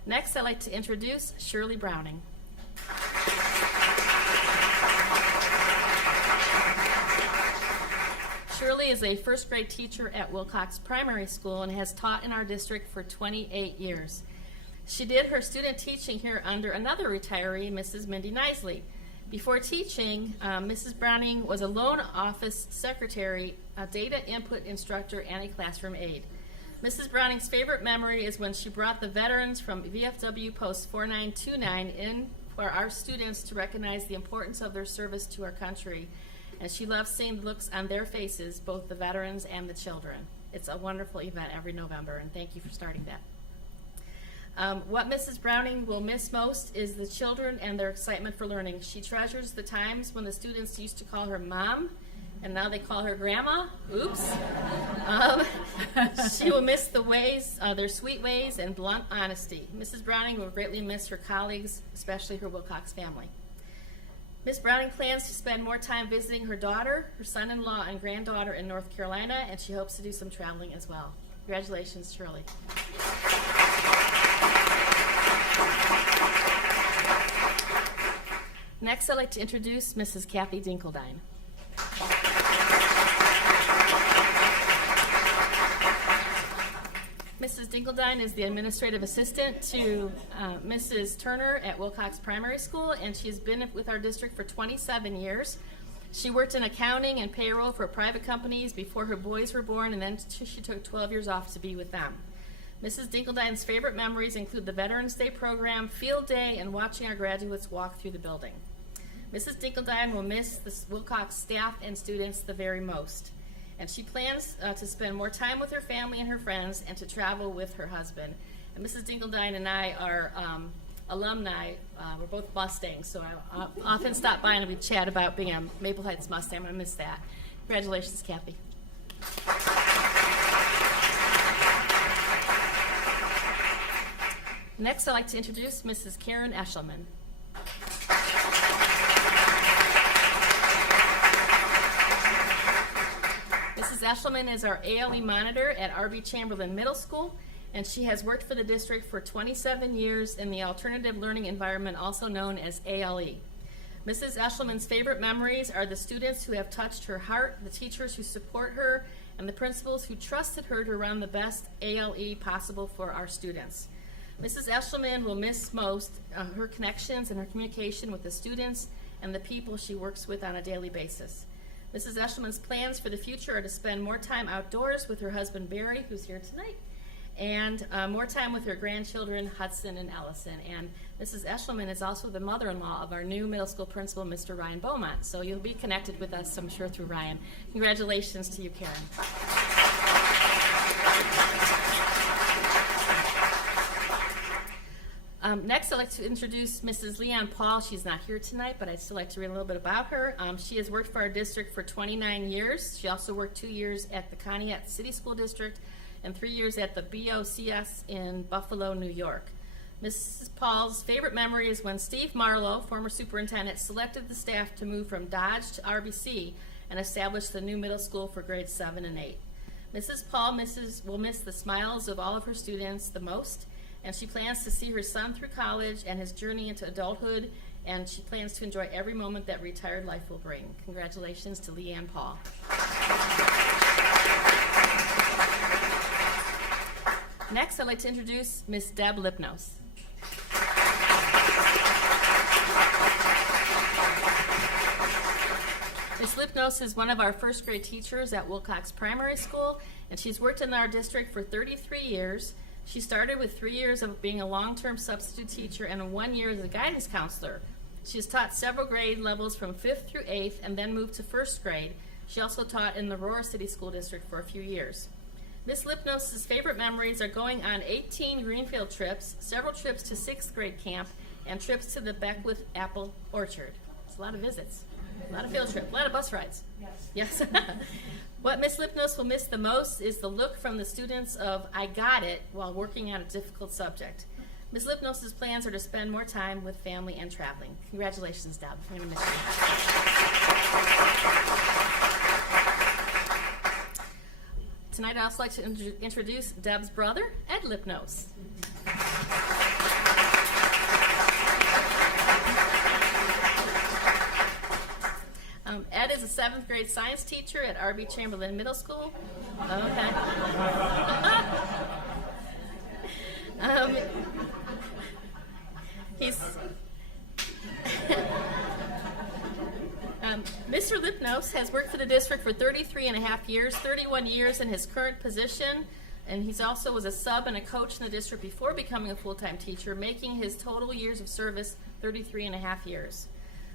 Next, I'd like to introduce Shirley Browning. Shirley is a first grade teacher at Wilcox Primary School and has taught in our district for 28 years. She did her student teaching here under another retiree, Mrs. Mindy Nisley. Before teaching, Mrs. Browning was a loan office secretary, a data input instructor, and a classroom aide. Mrs. Browning's favorite memory is when she brought the veterans from VFW Post 4929 in for our students to recognize the importance of their service to our country. And she loves seeing the looks on their faces, both the veterans and the children. It's a wonderful event every November, and thank you for starting that. What Mrs. Browning will miss most is the children and their excitement for learning. She treasures the times when the students used to call her Mom, and now they call her Grandma. Oops. She will miss the ways, their sweet ways and blunt honesty. Mrs. Browning will greatly miss her colleagues, especially her Wilcox family. Ms. Browning plans to spend more time visiting her daughter, her son-in-law, and granddaughter in North Carolina, and she hopes to do some traveling as well. Congratulations, Shirley. Next, I'd like to introduce Mrs. Kathy Dinkeldine. Mrs. Dinkeldine is the administrative assistant to Mrs. Turner at Wilcox Primary School, and she's been with our district for 27 years. She worked in accounting and payroll for private companies before her boys were born, and then she took 12 years off to be with them. Mrs. Dinkeldine's favorite memories include the Veterans Day program, field day, and watching our graduates walk through the building. Mrs. Dinkeldine will miss the Wilcox staff and students the very most. And she plans to spend more time with her family and her friends and to travel with her husband. And Mrs. Dingeldine and I are alumni. We're both Mustangs, so I often stop by and we chat about being a Maple Heights Mustang. I miss that. Congratulations, Kathy. Next, I'd like to introduce Mrs. Karen Eshelman. Mrs. Eshelman is our ALE monitor at R.B. Chamberlain Middle School, and she has worked for the district for 27 years in the alternative learning environment, also known as ALE. Mrs. Eshelman's favorite memories are the students who have touched her heart, the teachers who support her, and the principals who trusted her to run the best ALE possible for our students. Mrs. Eshelman will miss most her connections and her communication with the students and the people she works with on a daily basis. Mrs. Eshelman's plans for the future are to spend more time outdoors with her husband Barry, who's here tonight, and more time with her grandchildren Hudson and Ellison. And Mrs. Eshelman is also the mother-in-law of our new middle school principal, Mr. Ryan Beaumont. So you'll be connected with us, I'm sure, through Ryan. Congratulations to you, Karen. Next, I'd like to introduce Mrs. Leon Paul. She's not here tonight, but I'd still like to read a little bit about her. She has worked for our district for 29 years. She also worked 2 years at the Conneaut City School District and 3 years at the BOCS in Buffalo, New York. Mrs. Paul's favorite memory is when Steve Marlowe, former superintendent, selected the staff to move from Dodge to RBC and establish the new middle school for grades 7 and 8. Mrs. Paul will miss the smiles of all of her students the most, and she plans to see her son through college and his journey into adulthood, and she plans to enjoy every moment that retired life will bring. Congratulations to Leanne Paul. Next, I'd like to introduce Miss Deb Lipnos. Ms. Lipnos is one of our first grade teachers at Wilcox Primary School, and she's worked in our district for 33 years. She started with 3 years of being a long-term substitute teacher and 1 year as a guidance counselor. She has taught several grade levels from 5th through 8th and then moved to 1st grade. She also taught in the Aurora City School District for a few years. Ms. Lipnos' favorite memories are going on 18 Greenfield trips, several trips to 6th grade camp, and trips to the Beckwith Apple Orchard. It's a lot of visits, a lot of field trips, a lot of bus rides. Yes. What Ms. Lipnos will miss the most is the look from the students of "I got it" while working on a difficult subject. Ms. Lipnos' plans are to spend more time with family and traveling. Congratulations, Deb. I'm going to miss you. Tonight I'd also like to introduce Deb's brother, Ed Lipnos. Ed is a 7th grade science teacher at R.B. Chamberlain Middle School. Okay. Mr. Lipnos has worked for the district for 33 and a half years, 31 years in his current position, and he's also was a sub and a coach in the district before becoming a full-time teacher, making his total years of service 33 and a half years.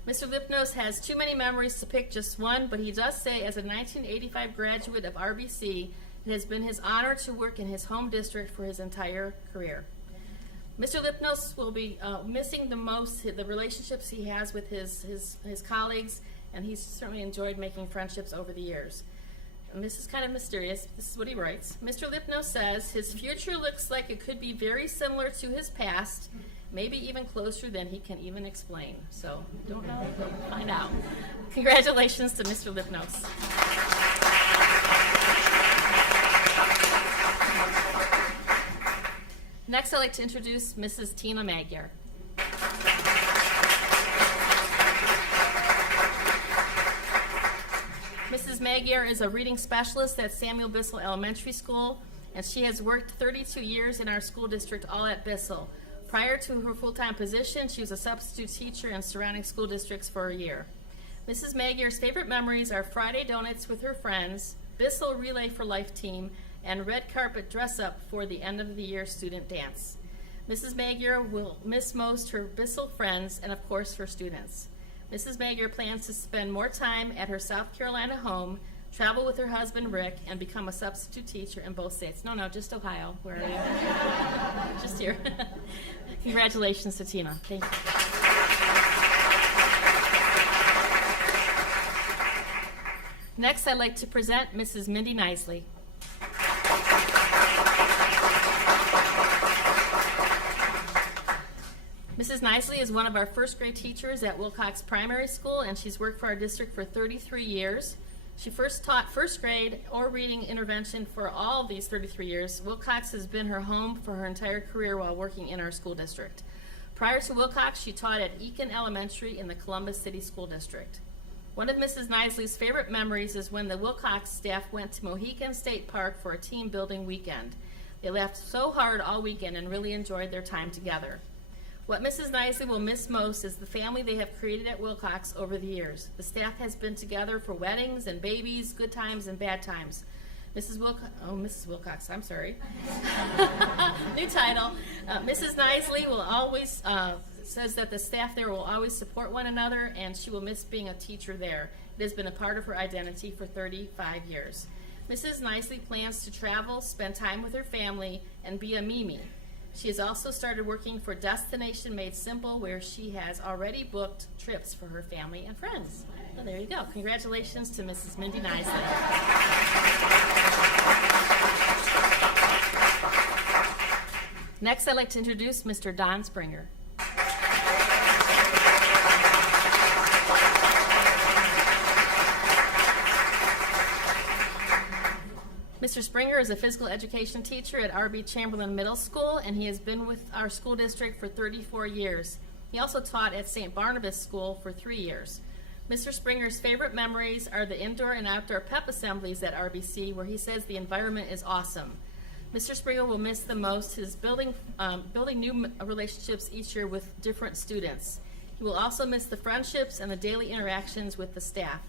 Mr. Lipnos has too many memories to pick just one, but he does say as a 1985 graduate of RBC, it has been his honor to work in his home district for his entire career. Mr. Lipnos will be missing the most the relationships he has with his colleagues, and he's certainly enjoyed making friendships over the years. And this is kind of mysterious. This is what he writes. Mr. Lipnos says his future looks like it could be very similar to his past, maybe even closer than he can even explain. So, don't know, but we'll find out. Congratulations to Mr. Lipnos. Next, I'd like to introduce Mrs. Tina Magyar. Mrs. Magyar is a reading specialist at Samuel Bissell Elementary School, and she has worked 32 years in our school district, all at Bissell. Prior to her full-time position, she was a substitute teacher in surrounding school districts for a year. Mrs. Magyar's favorite memories are Friday donuts with her friends, Bissell Relay for Life team, and red carpet dress-up for the end-of-the-year student dance. Mrs. Magyar will miss most her Bissell friends and, of course, her students. Mrs. Magyar plans to spend more time at her South Carolina home travel with her husband Rick, and become a substitute teacher in both states. No, just Ohio. Where are you? Just here. Congratulations to Tina. Thank you. Next, I'd like to present Mrs. Mindy Nisley. Mrs. Nisley is one of our first grade teachers at Wilcox Primary School, and she's worked for our district for 33 years. She first taught first grade or reading intervention for all these 33 years. Wilcox has been her home for her entire career while working in our school district. Prior to Wilcox, she taught at Eakin Elementary in the Columbus City School District. One of Mrs. Nisley's favorite memories is when the Wilcox staff went to Mohican State Park for a team building weekend. They laughed so hard all weekend and really enjoyed their time together. What Mrs. Nisley will miss most is the family they have created at Wilcox over the years. The staff has been together for weddings and babies, good times and bad times. Mrs. Wilcox, I'm sorry. New title. Mrs. Nisley will always, says that the staff there will always support one another, and she will miss being a teacher there. It has been a part of her identity for 35 years. Mrs. Nisley plans to travel, spend time with her family, and be a Mimi. She has also started working for Destination Made Simple, where she has already booked trips for her family and friends. So there you go. Congratulations to Mrs. Mindy Nisley. Next, I'd like to introduce Mr. Don Springer. Mr. Springer is a physical education teacher at R.B. Chamberlain Middle School, and he has been with our school district for 34 years. He also taught at St. Barnabas School for 3 years. Mr. Springer's favorite memories are the indoor and outdoor pep assemblies at RBC, where he says the environment is awesome. Mr. Springer will miss the most his building new relationships each year with different students. He will also miss the friendships and the daily interactions with the staff.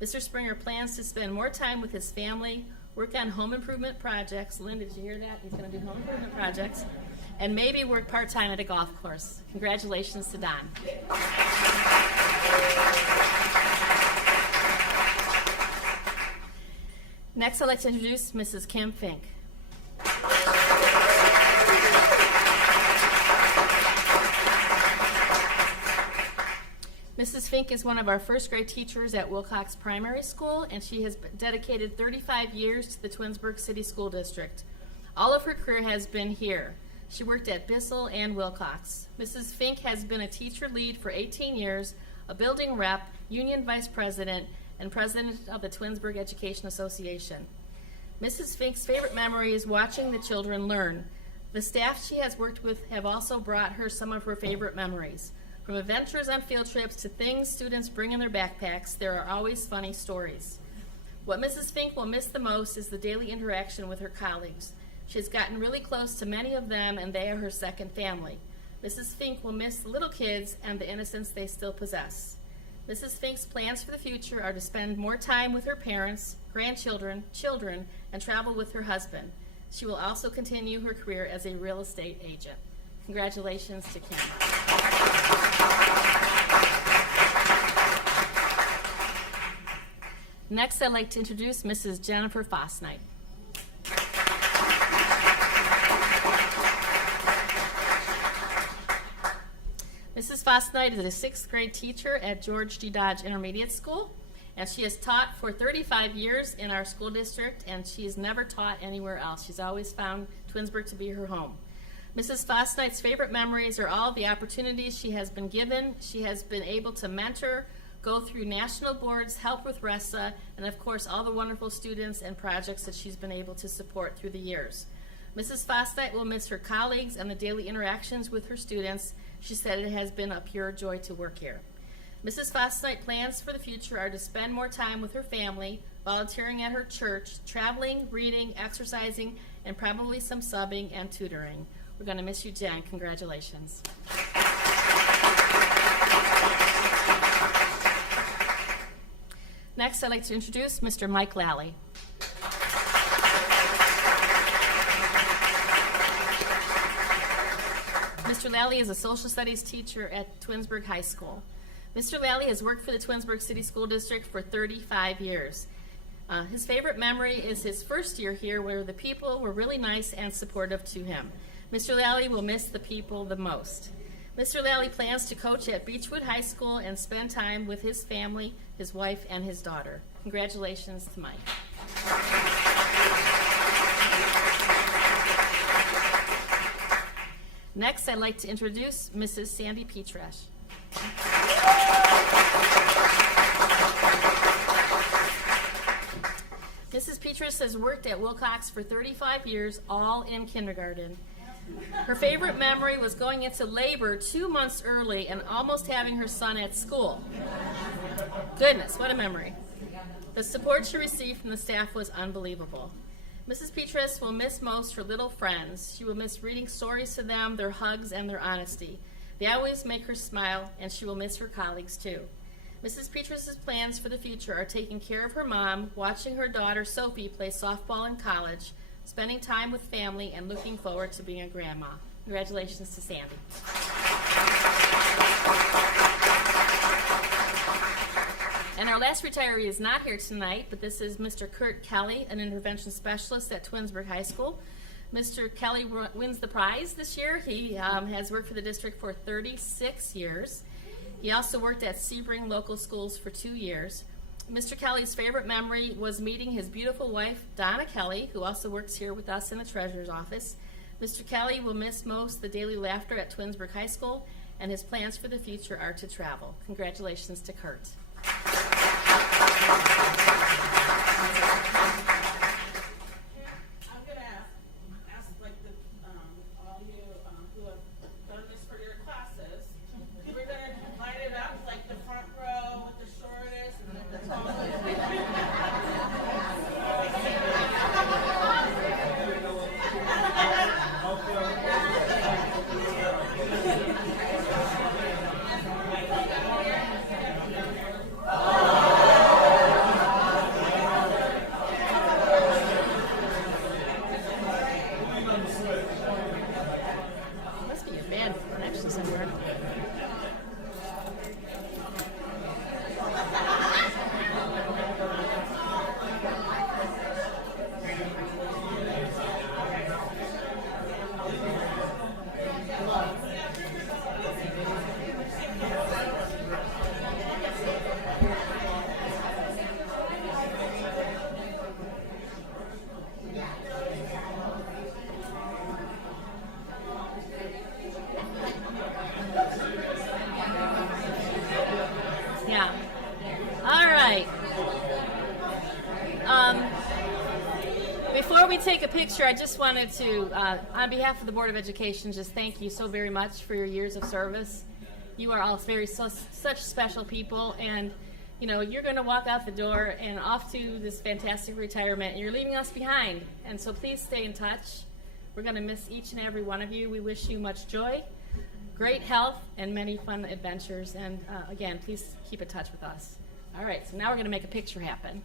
Mr. Springer plans to spend more time with his family, work on home improvement projects. Lynn, did you hear that? He's going to do home improvement projects. And maybe work part-time at a golf course. Congratulations to Don. Next, I'd like to introduce Mrs. Kim Fink. Mrs. Fink is one of our first grade teachers at Wilcox Primary School, and she has dedicated 35 years to the Twinsburg City School District. All of her career has been here. She worked at Bissell and Wilcox. Mrs. Fink has been a teacher lead for 18 years, a building rep, union vice president, and president of the Twinsburg Education Association. Mrs. Fink's favorite memory is watching the children learn. The staff she has worked with have also brought her some of her favorite memories. From adventures on field trips to things students bring in their backpacks, there are always funny stories. What Mrs. Fink will miss the most is the daily interaction with her colleagues. She has gotten really close to many of them, and they are her second family. Mrs. Fink will miss the little kids and the innocence they still possess. Mrs. Fink's plans for the future are to spend more time with her parents, grandchildren, children, and travel with her husband. She will also continue her career as a real estate agent. Congratulations to Kim. Next, I'd like to introduce Mrs. Jennifer Fosnight. Mrs. Fosnight is a sixth grade teacher at George G. Dodge Intermediate School, and she has taught for 35 years in our school district, and she has never taught anywhere else. She's always found Twinsburg to be her home. Mrs. Fosnight's favorite memories are all the opportunities she has been given. She has been able to mentor, go through national boards, help with RESA, and of course all the wonderful students and projects that she's been able to support through the years. Mrs. Fosnight will miss her colleagues and the daily interactions with her students. She said it has been a pure joy to work here. Mrs. Fosnight plans for the future are to spend more time with her family, volunteering at her church, traveling, reading, exercising, and probably some subbing and tutoring. We're going to miss you, Jen. Congratulations. Next, I'd like to introduce Mr. Mike Lally. Mr. Lally is a social studies teacher at Twinsburg High School. Mr. Lally has worked for the Twinsburg City School District for 35 years. His favorite memory is his first year here, where the people were really nice and supportive to him. Mr. Lally will miss the people the most. Mr. Lally plans to coach at Beechwood High School and spend time with his family, his wife, and his daughter. Congratulations to Mike. Next, I'd like to introduce Mrs. Sandy Petrash. Mrs. Petrus has worked at Wilcox for 35 years, all in kindergarten. Her favorite memory was going into labor 2 months early and almost having her son at school. Goodness, what a memory. The support she received from the staff was unbelievable. Mrs. Petrus will miss most her little friends. She will miss reading stories to them, their hugs, and their honesty. They always make her smile, and she will miss her colleagues too. Mrs. Petrus's plans for the future are taking care of her mom, watching her daughter Sophie play softball in college, spending time with family, and looking forward to being a grandma. Congratulations to Sandy. And our last retiree is not here tonight, but this is Mr. Kurt Kelly, an intervention specialist at Twinsburg High School. Mr. Kelly wins the prize this year. He has worked for the district for 36 years. He also worked at Sebring Local Schools for 2 years. Mr. Kelly's favorite memory was meeting his beautiful wife, Donna Kelly, who also works here with us in the treasurer's office. Mr. Kelly will miss most the daily laughter at Twinsburg High School, and his plans for the future are to travel. Congratulations to Kurt. I'm gonna ask like all you who have done this for your classes. We're gonna line it up like the front row with the shortest and then the tallest. Must be a band connection somewhere. Yeah. All right. Before we take a picture, I just wanted to, on behalf of the Board of Education, just thank you so very much for your years of service. You are all such special people, and you know you're going to walk out the door and off to this fantastic retirement. And you're leaving us behind, and so please stay in touch. We're going to miss each and every one of you. We wish you much joy, great health, and many fun adventures. And again, please keep in touch with us. All right, so now we're going to make a picture happen.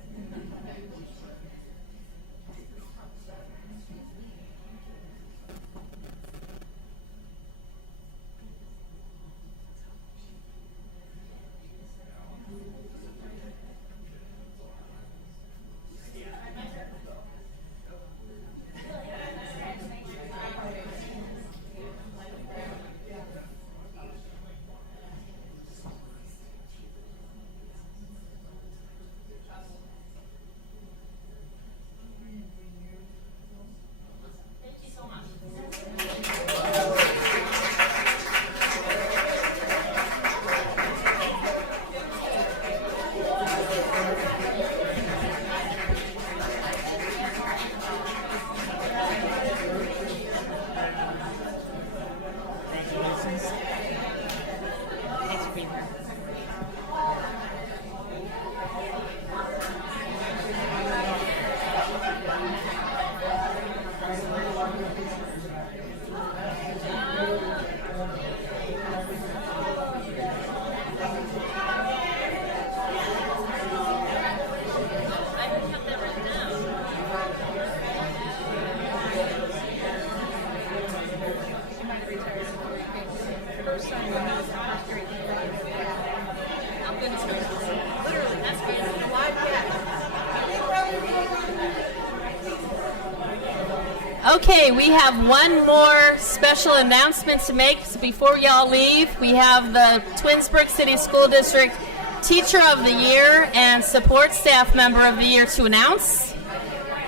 Thanks for being here. I didn't have that written down. She might have retired before you came. Her son was first grade. Oh, goodness gracious. Literally, that's great. Live cat. Okay, we have one more special announcement to make. So before y'all leave, we have the Twinsburg City School District Teacher of the Year and Support Staff Member of the Year to announce.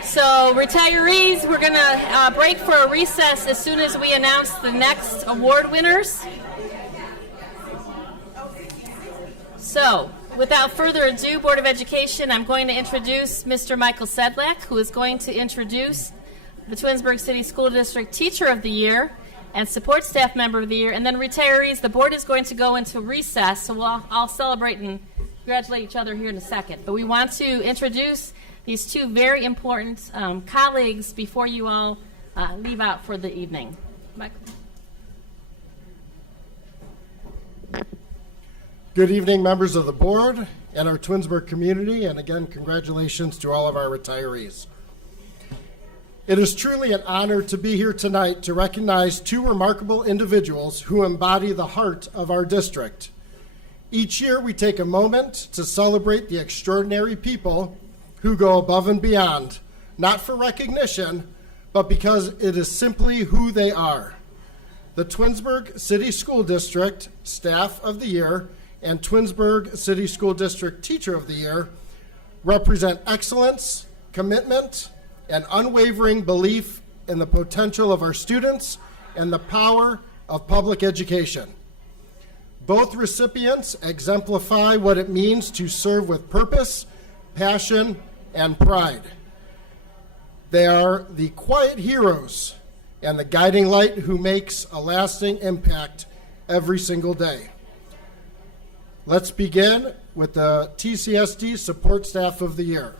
So retirees, we're going to break for a recess as soon as we announce the next award winners. So, without further ado, Board of Education, I'm going to introduce Mr. Michael Sedlak, who is going to introduce the Twinsburg City School District Teacher of the Year and Support Staff Member of the Year. And then retirees, the board is going to go into recess, so we'll all celebrate and congratulate each other here in a second. But we want to introduce these two very important colleagues before you all leave out for the evening. Michael. Good evening, members of the board and our Twinsburg community, and again, congratulations to all of our retirees. It is truly an honor to be here tonight to recognize two remarkable individuals who embody the heart of our district. Each year, we take a moment to celebrate the extraordinary people who go above and beyond, not for recognition, but because it is simply who they are. The Twinsburg City School District Staff of the Year and Twinsburg City School District Teacher of the Year represent excellence, commitment, and unwavering belief in the potential of our students and the power of public education. Both recipients exemplify what it means to serve with purpose, passion, and pride. They are the quiet heroes and the guiding light who makes a lasting impact every single day. Let's begin with the TCSD Support Staff of the Year.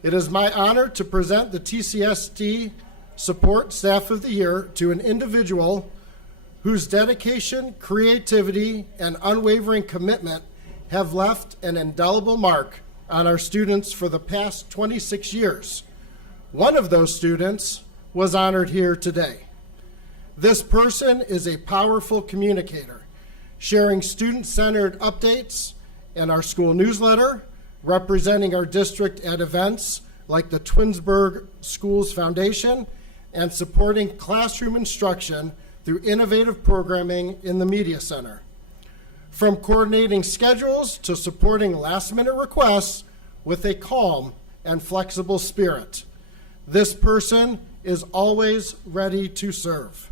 It is my honor to present the TCSD Support Staff of the Year to an individual whose dedication, creativity, and unwavering commitment have left an indelible mark on our students for the past 26 years. One of those students was honored here today. This person is a powerful communicator, sharing student-centered updates in our school newsletter, representing our district at events like the Twinsburg Schools Foundation, and supporting classroom instruction through innovative programming in the Media Center. From coordinating schedules to supporting last-minute requests with a calm and flexible spirit. This person is always ready to serve.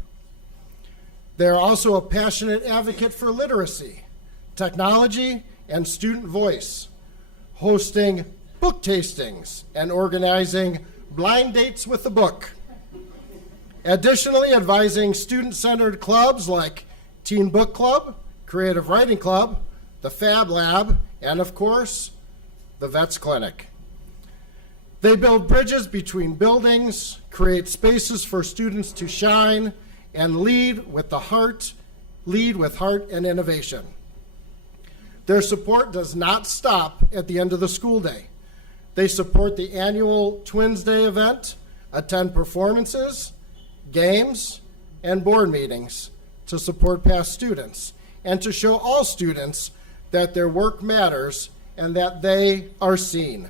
They are also a passionate advocate for literacy, technology, and student voice, hosting book tastings and organizing blind dates with the book. Additionally, advising student-centered clubs like Teen Book Club, Creative Writing Club, the Fab Lab, and of course, the Vets Clinic. They build bridges between buildings, create spaces for students to shine, and lead with heart and innovation. Their support does not stop at the end of the school day. They support the annual Twins Day event, attend performances, games, and board meetings to support past students, and to show all students that their work matters and that they are seen.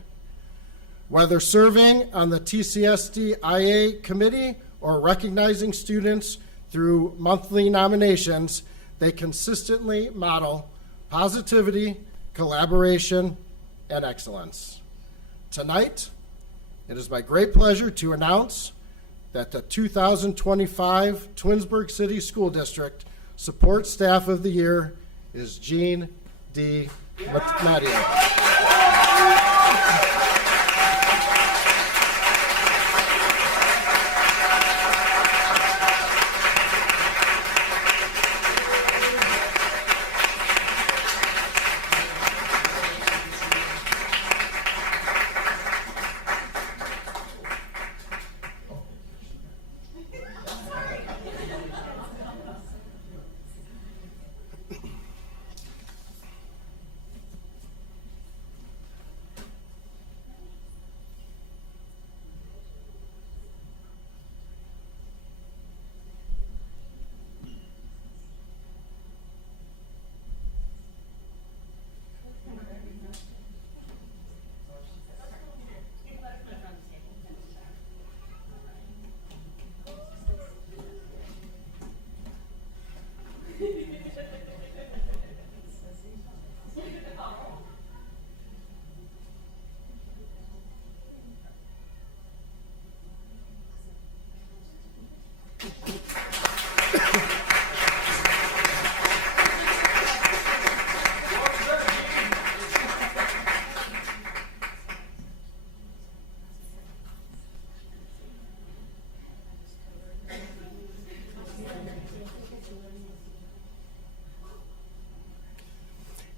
Whether serving on the TCSD IA committee or recognizing students through monthly nominations, they consistently model positivity, collaboration, and excellence. Tonight, it is my great pleasure to announce that the 2025 Twinsburg City School District Support Staff of the Year is Jean D. Matteo.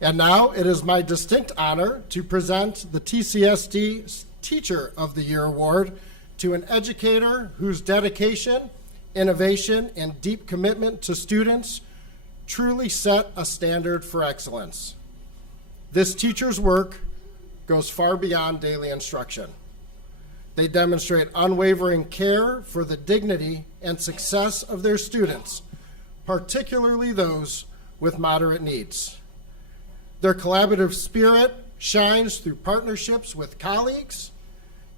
And now it is my distinct honor to present the TCSD Teacher of the Year Award to an educator whose dedication, innovation, and deep commitment to students truly set a standard for excellence. This teacher's work goes far beyond daily instruction. They demonstrate unwavering care for the dignity and success of their students, particularly those with moderate needs. Their collaborative spirit shines through partnerships with colleagues,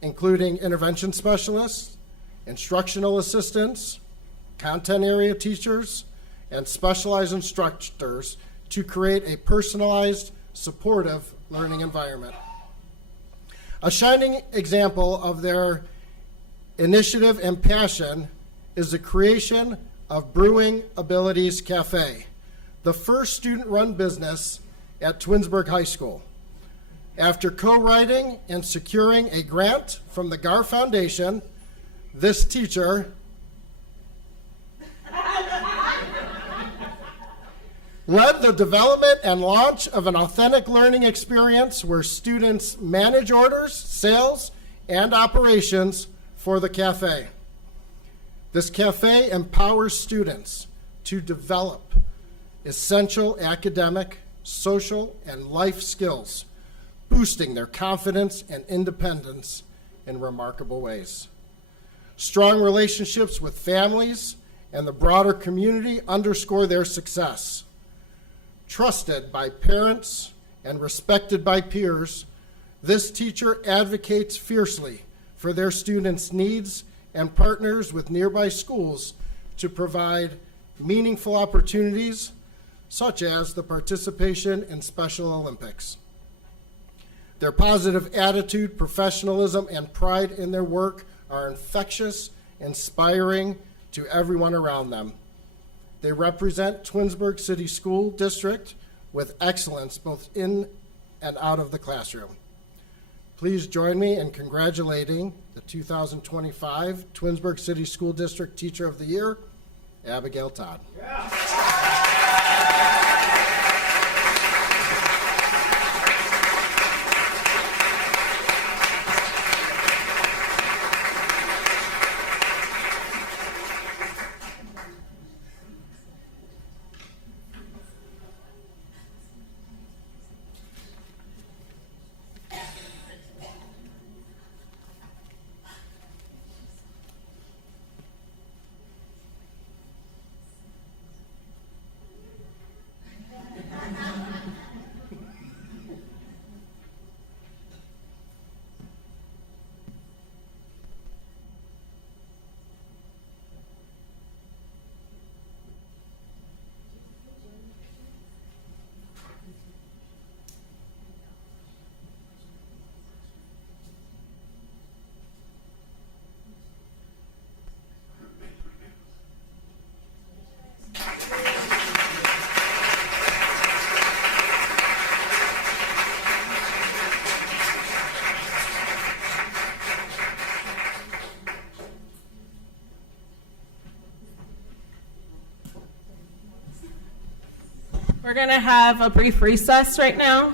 including intervention specialists, instructional assistants, content area teachers, and specialized instructors to create a personalized, supportive learning environment. A shining example of their initiative and passion is the creation of Brewing Abilities Cafe, the first student-run business at Twinsburg High School. After co-writing and securing a grant from the GAR Foundation, this teacher led the development and launch of an authentic learning experience where students manage orders, sales, and operations for the cafe. This cafe empowers students to develop essential academic, social, and life skills, boosting their confidence and independence in remarkable ways. Strong relationships with families and the broader community underscore their success. Trusted by parents and respected by peers, this teacher advocates fiercely for their students' needs and partners with nearby schools to provide meaningful opportunities, such as the participation in Special Olympics. Their positive attitude, professionalism, and pride in their work are infectious, inspiring to everyone around them. They represent Twinsburg City School District with excellence both in and out of the classroom. Please join me in congratulating the 2025 Twinsburg City School District Teacher of the Year, Abigail Todd. We're going to have a brief recess right now.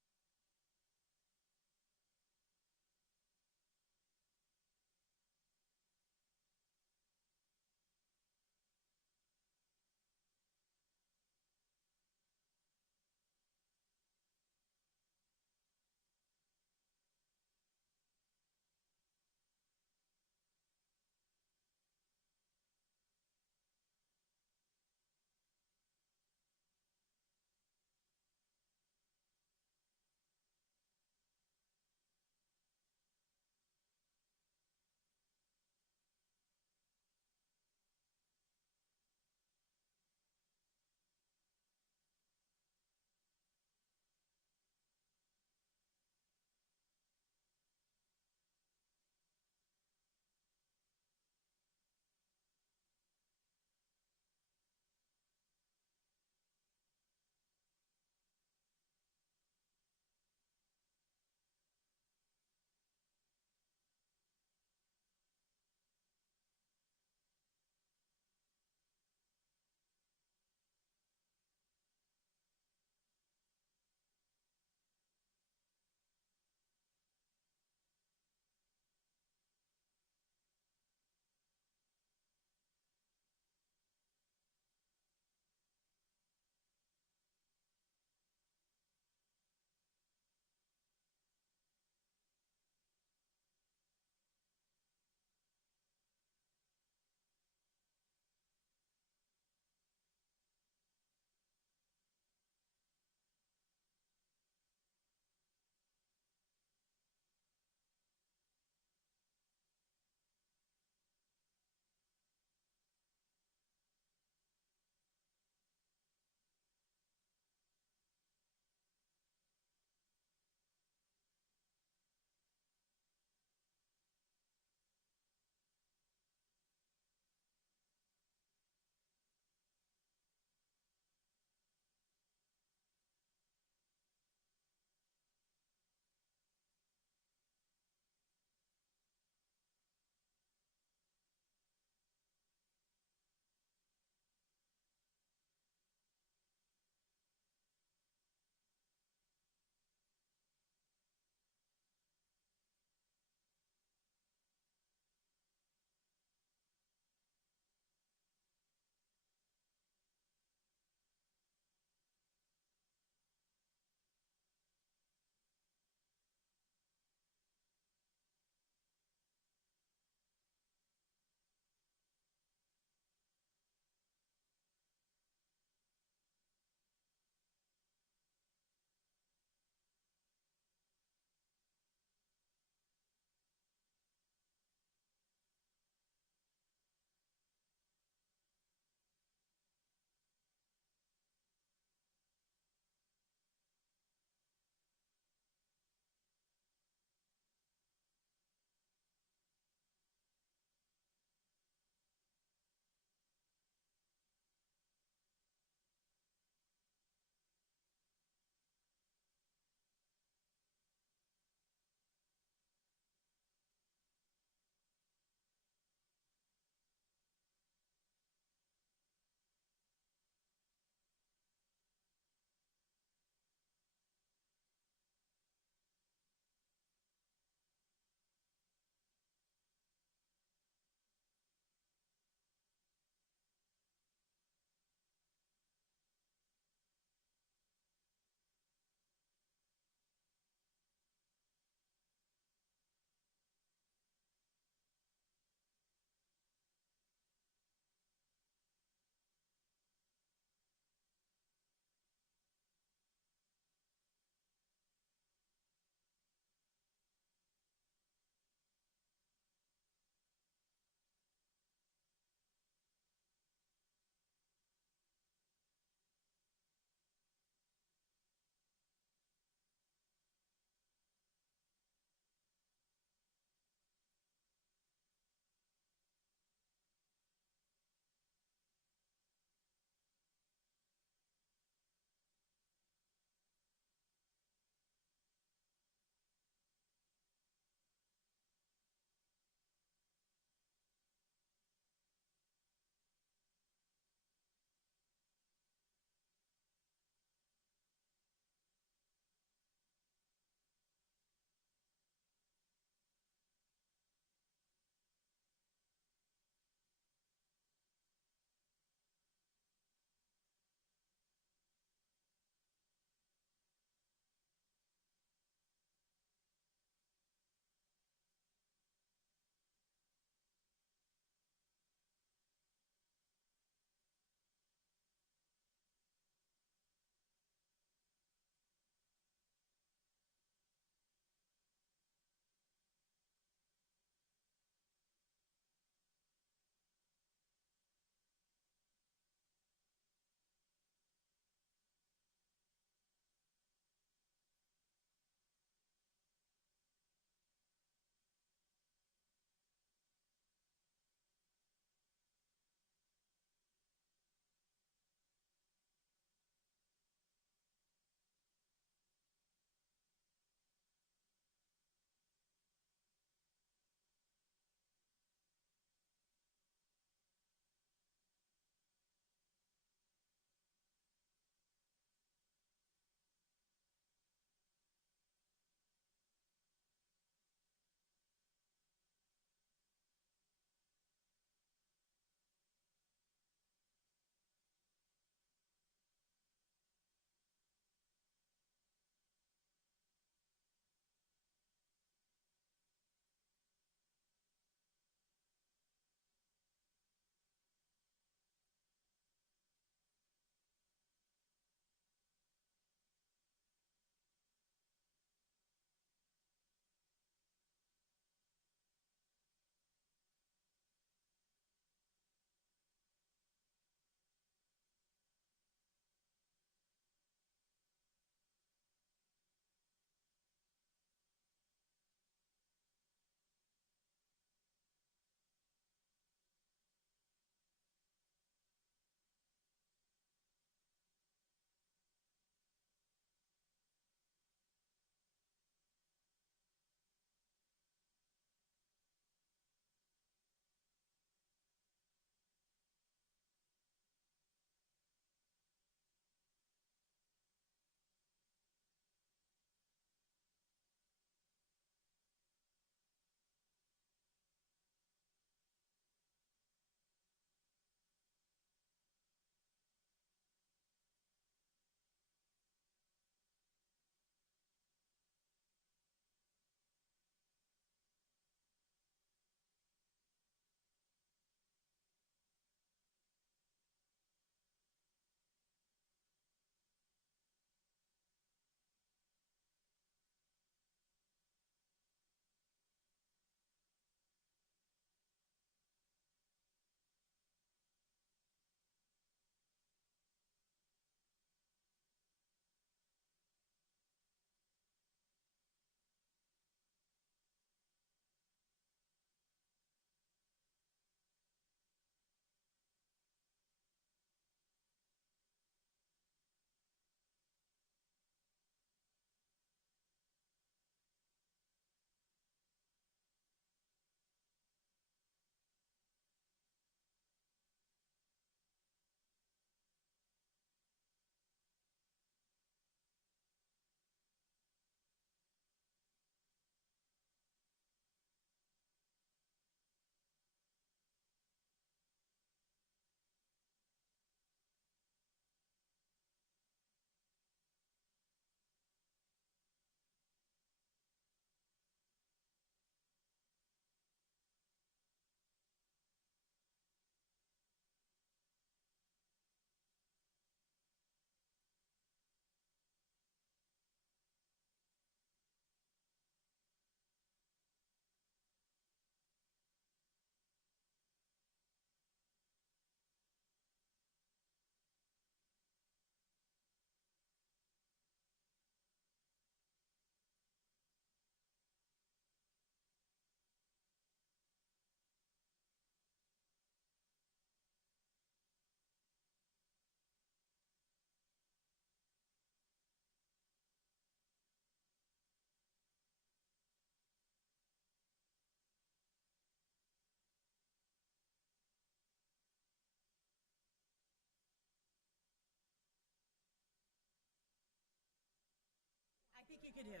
could do it.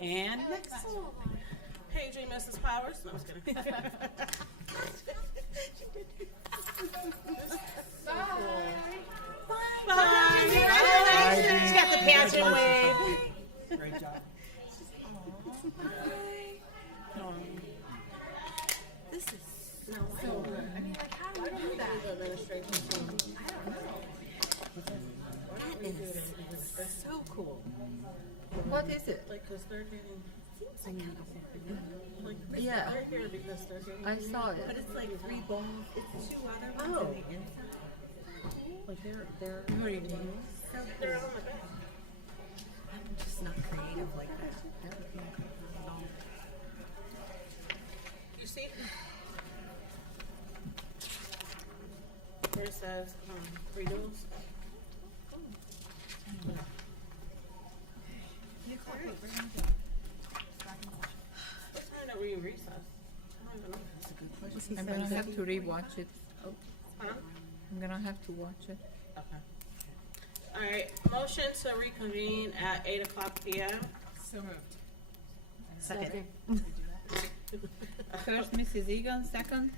And next. Paging Mrs. Powers. No, I was kidding. She's got the passion wave. Great job. This is so cool. I mean, like, how do you do that? That is so cool. What is it? Like, because they're getting. Like, Yeah. they're here because they're getting. I saw it. But it's like 3 balls. It's 2 other ones on the inside. Like, they're Very cool. So they're cool. on the back. I'm just not creative like that. That would be incredible. You see? Where it says renewals. What time are we in recess? I don't even know. That's a good question. I'm gonna have to rewatch it. Huh? I'm gonna have to watch it. Okay. All right. Motion to reconvene at 8:00 p.m. So moved. Second. First, Mrs. Egan. Second,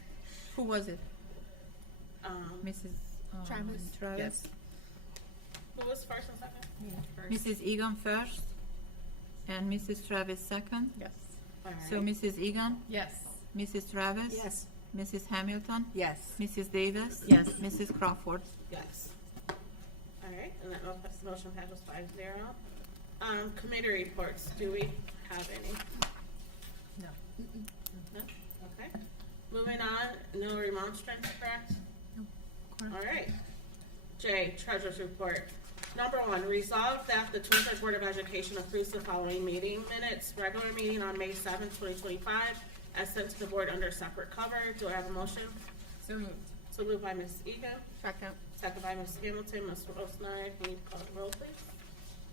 who was it? Mrs. Travis. Travis. Yes. Who was first and second? Mrs. Egan first, and Mrs. Travis second. Yes. All right. So Mrs. Egan, Yes. Mrs. Travis, Yes. Mrs. Hamilton, Yes. Mrs. Davis, Yes. Mrs. Crawford. Yes. All right, and that motion passes 5-0. Committee reports, do we have any? No. No? Okay. Moving on, no remonstrance, correct? Correct. All right. J, Treasurer's Report. Number 1, resolve that the Twinsburg Board of Education approves the following meeting minutes. Regular meeting on May 7th, 2025, as sent to the board under separate cover. Do I have a motion? So moved. So moved by Ms. Egan, Second. second by Ms. Hamilton. Ms. Rosenauer, can you call the roll, please?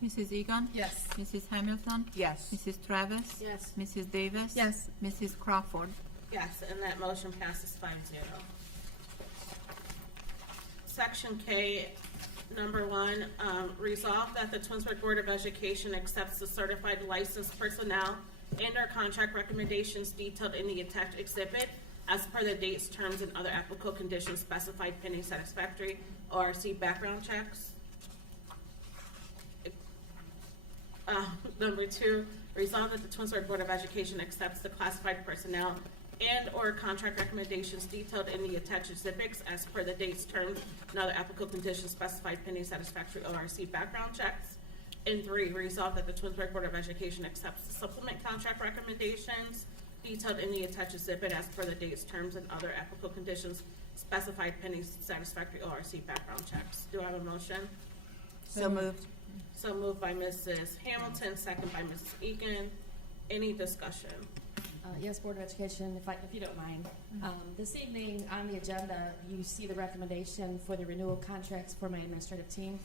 Mrs. Egan, Yes. Mrs. Hamilton, Yes. Mrs. Travis, Yes. Mrs. Davis, Yes. Mrs. Crawford. Yes, and that motion passes 5-0. Section K, number 1, resolve that the Twinsburg Board of Education accepts the certified licensed personnel and/or contract recommendations detailed in the attached exhibit as per the dates, terms, and other applicable conditions specified pending satisfactory ORC background checks. Number 2, resolve that the Twinsburg Board of Education accepts the classified personnel and/or contract recommendations detailed in the attached exhibits as per the dates, terms, and other applicable conditions specified pending satisfactory ORC background checks. And 3, resolve that the Twinsburg Board of Education accepts the supplement contract recommendations detailed in the attached exhibit as per the dates, terms, and other applicable conditions specified pending satisfactory ORC background checks. Do I have a motion? So moved. So moved by Mrs. Hamilton, second by Mrs. Egan. Any discussion? Yes, Board of Education, if you don't mind. This evening on the agenda, you see the recommendation for the renewal contracts for my administrative team.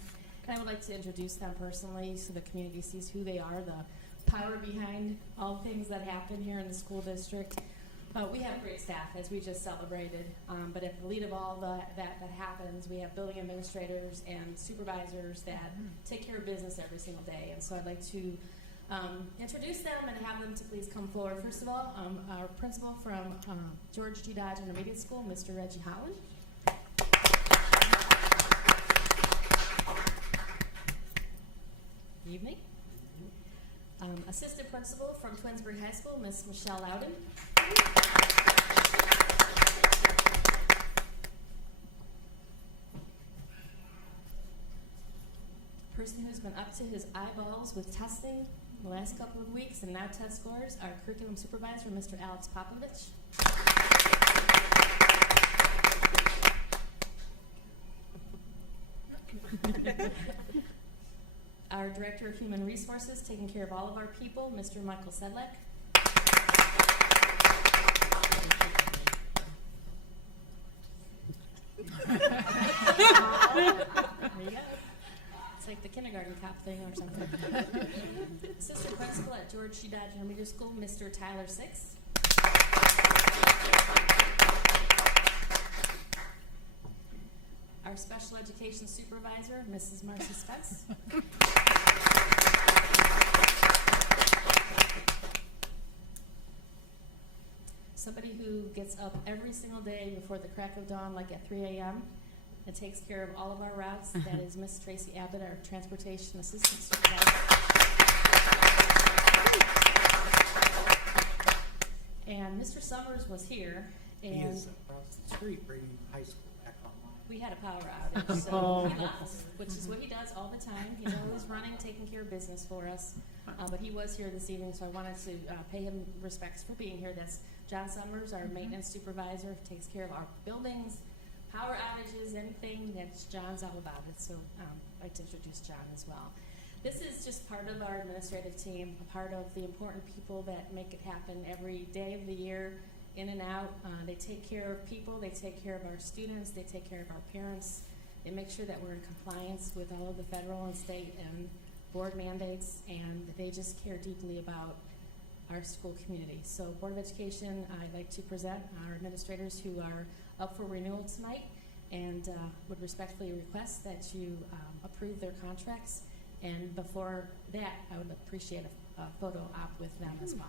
And I would like to introduce them personally so the community sees who they are, the power behind all things that happen here in the school district. We have great staff, as we just celebrated, but at the lead of all that happens, we have building administrators and supervisors that take care of business every single day. And so I'd like to introduce them and have them to please come forward. First of all, our principal from George G. Dodge Intermediate School, Mr. Reggie Holland. Evening. Assistant principal from Twinsburg High School, Miss Michelle Loudon. Person who's been up to his eyeballs with testing the last couple of weeks and now test scores, our curriculum supervisor, Mr. Alex Popovich. Our Director of Human Resources, taking care of all of our people, Mr. Michael Sedlak. There you go. It's like the kindergarten cop thing or something. Assistant Principal at George G. Dodge Intermediate School, Mr. Tyler Six. Our our special education supervisor, Mrs. Marcy Spence. Somebody who gets up every single day before the crack of dawn, like at 3 a.m., and takes care of all of our routes. That is Miss Tracy Abbott, our transportation assistant supervisor. And Mr. Summers was here, He and is across the street bringing high school back online. we had a power outage, so he left, which is what he does all the time. He's always running, taking care of business for us. But he was here this evening, so I wanted to pay him respects for being here. That's John Summers, our maintenance supervisor, takes care of our buildings, power outages, anything. That's John's all about it. So I'd like to introduce John as well. This is just part of our administrative team, a part of the important people that make it happen every day of the year, in and out. They take care of people, they take care of our students, they take care of our parents. They make sure that we're in compliance with all of the federal and state and board mandates, and they just care deeply about our school community. So Board of Education, I'd like to present our administrators who are up for renewal tonight, and would respectfully request that you approve their contracts. And before that, I would appreciate a photo op with them as well.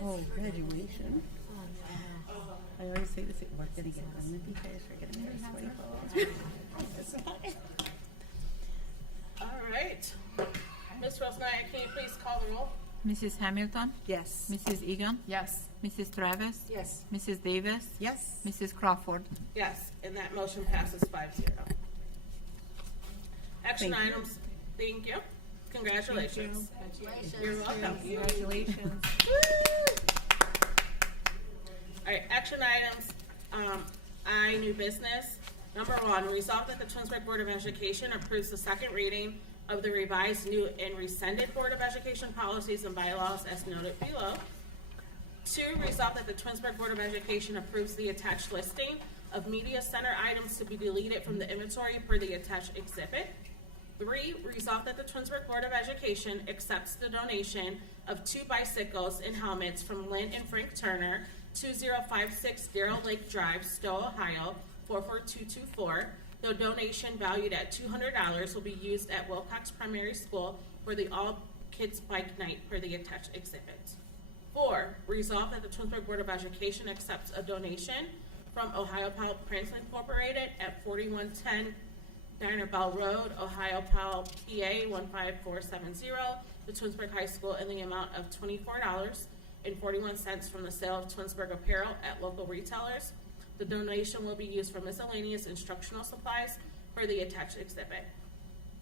Oh, graduation. I always say this, we're gonna get Olympic fish, we're gonna get sweaty All right. Ms. Rosemary, can you please call the roll? Mrs. Hamilton, Yes. Mrs. Egan, Yes. Mrs. Travis, Yes. Mrs. Davis, Yes. Mrs. Crawford. Yes, and that motion passes 5-0. Action Thank you. items, thank you. Congratulations. You're welcome. Congratulations. All right, action items, new business. Number 1, resolve that the Twinsburg Board of Education approves the second reading of the revised, new, and rescinded Board of Education policies and bylaws as noted below. 2, resolve that the Twinsburg Board of Education approves the attached listing of media center items to be deleted from the inventory per the attached exhibit. 3, resolve that the Twinsburg Board of Education accepts the donation of 2 bicycles and helmets from Lynn and Frank Turner, 2056 Darrell Lake Drive, Stowe, Ohio, 44224. The donation valued at $200 will be used at Wilcox Primary School for the All Kids Bike Night per the attached exhibit. 4, resolve that the Twinsburg Board of Education accepts a donation from Ohio Powell Prince Incorporated at 4110 Diner Bell Road, Ohio Powell, PA 15470, to Twinsburg High School in the amount of $24.41 from the sale of Twinsburg apparel at local retailers. The donation will be used for miscellaneous instructional supplies for the attached exhibit.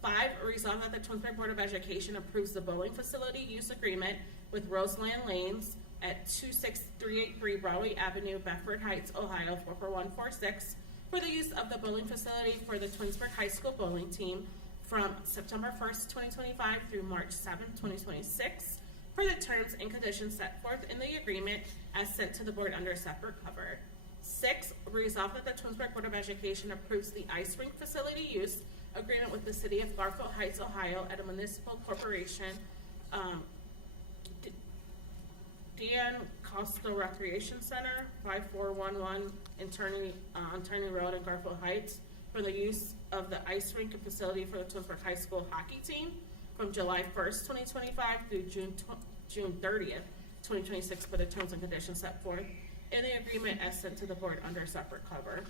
5, resolve that the Twinsburg Board of Education approves the bowling facility use agreement with Roseland Lanes at 26383 Broadway Avenue, Bedford Heights, Ohio 44146 for the use of the bowling facility for the Twinsburg High School bowling team from September 1st, 2025 through March 7th, 2026 for the terms and conditions set forth in the agreement as sent to the board under separate cover. 6, resolve that the Twinsburg Board of Education approves the ice rink facility use agreement with the City of Garfield Heights, Ohio at a municipal corporation Dan Coastal Recreation Center, 5411 on Turney Road in Garfield Heights, for the use of the ice rink and facility for the Twinsburg High School hockey team from July 1st, 2025 through June 30th, 2026, for the terms and conditions set forth in the agreement as sent to the board under separate cover.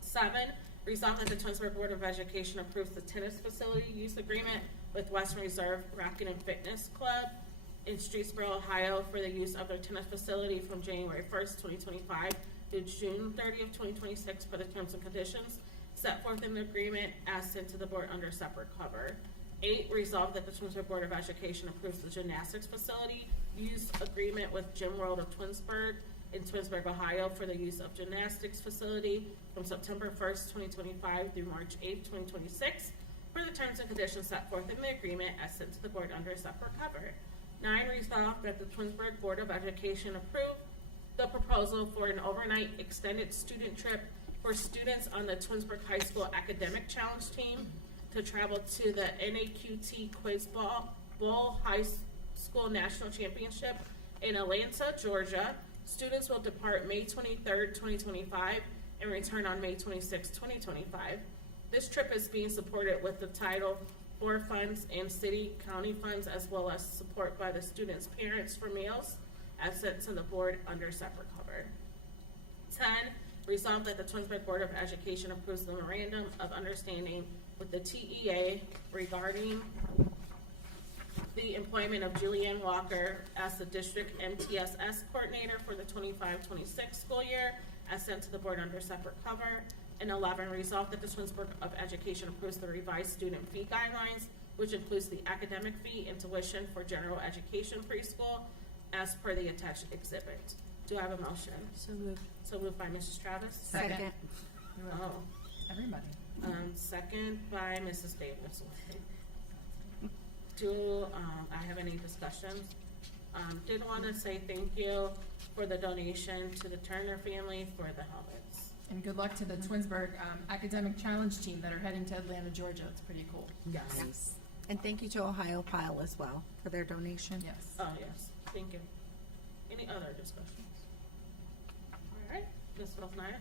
7, resolve that the Twinsburg Board of Education approves the tennis facility use agreement with Western Reserve Racquet and Fitness Club in Streetsboro, Ohio, for the use of their tennis facility from January 1st, 2025 through June 30th, 2026, for the terms and conditions set forth in the agreement as sent to the board under separate cover. 8, resolve that the Twinsburg Board of Education approves the gymnastics facility use agreement with Gym World of Twinsburg in Twinsburg, Ohio, for the use of gymnastics facility from September 1st, 2025 through March 8th, 2026, for the terms and conditions set forth in the agreement as sent to the board under separate cover. 9, resolve that the Twinsburg Board of Education approve the proposal for an overnight extended student trip for students on the Twinsburg High School Academic Challenge team to travel to the NAQT Quiz Bowl High School National Championship in Atlanta, Georgia. Students will depart May 23rd, 2025 and return on May 26th, 2025. This trip is being supported with the Title IV funds and city-county funds, as well as support by the students' parents for meals, as sent to the board under separate cover. 10, resolve that the Twinsburg Board of Education approves the memorandum of understanding with the TEA regarding the employment of Julianne Walker as the district MTSS coordinator for the 25-26 school year, as sent to the board under separate cover. And 11, resolve that the Twinsburg of Education approves the revised student fee guidelines, which includes the academic fee and tuition for general education preschool, as per the attached exhibit. Do I have a motion? So moved. So moved by Mrs. Travis. Second. Oh, Everybody. second by Mrs. Davis. Do I have any discussions? Did want to say thank you for the donation to the Turner family for the helmets. And good luck to the Twinsburg Academic Challenge team that are heading to Atlanta, Georgia. It's pretty cool. Yes. And thank you to Ohio Pile as well for their donation. Yes. Oh, yes, thank you. Any other discussions? All right, Ms. Rosnaya?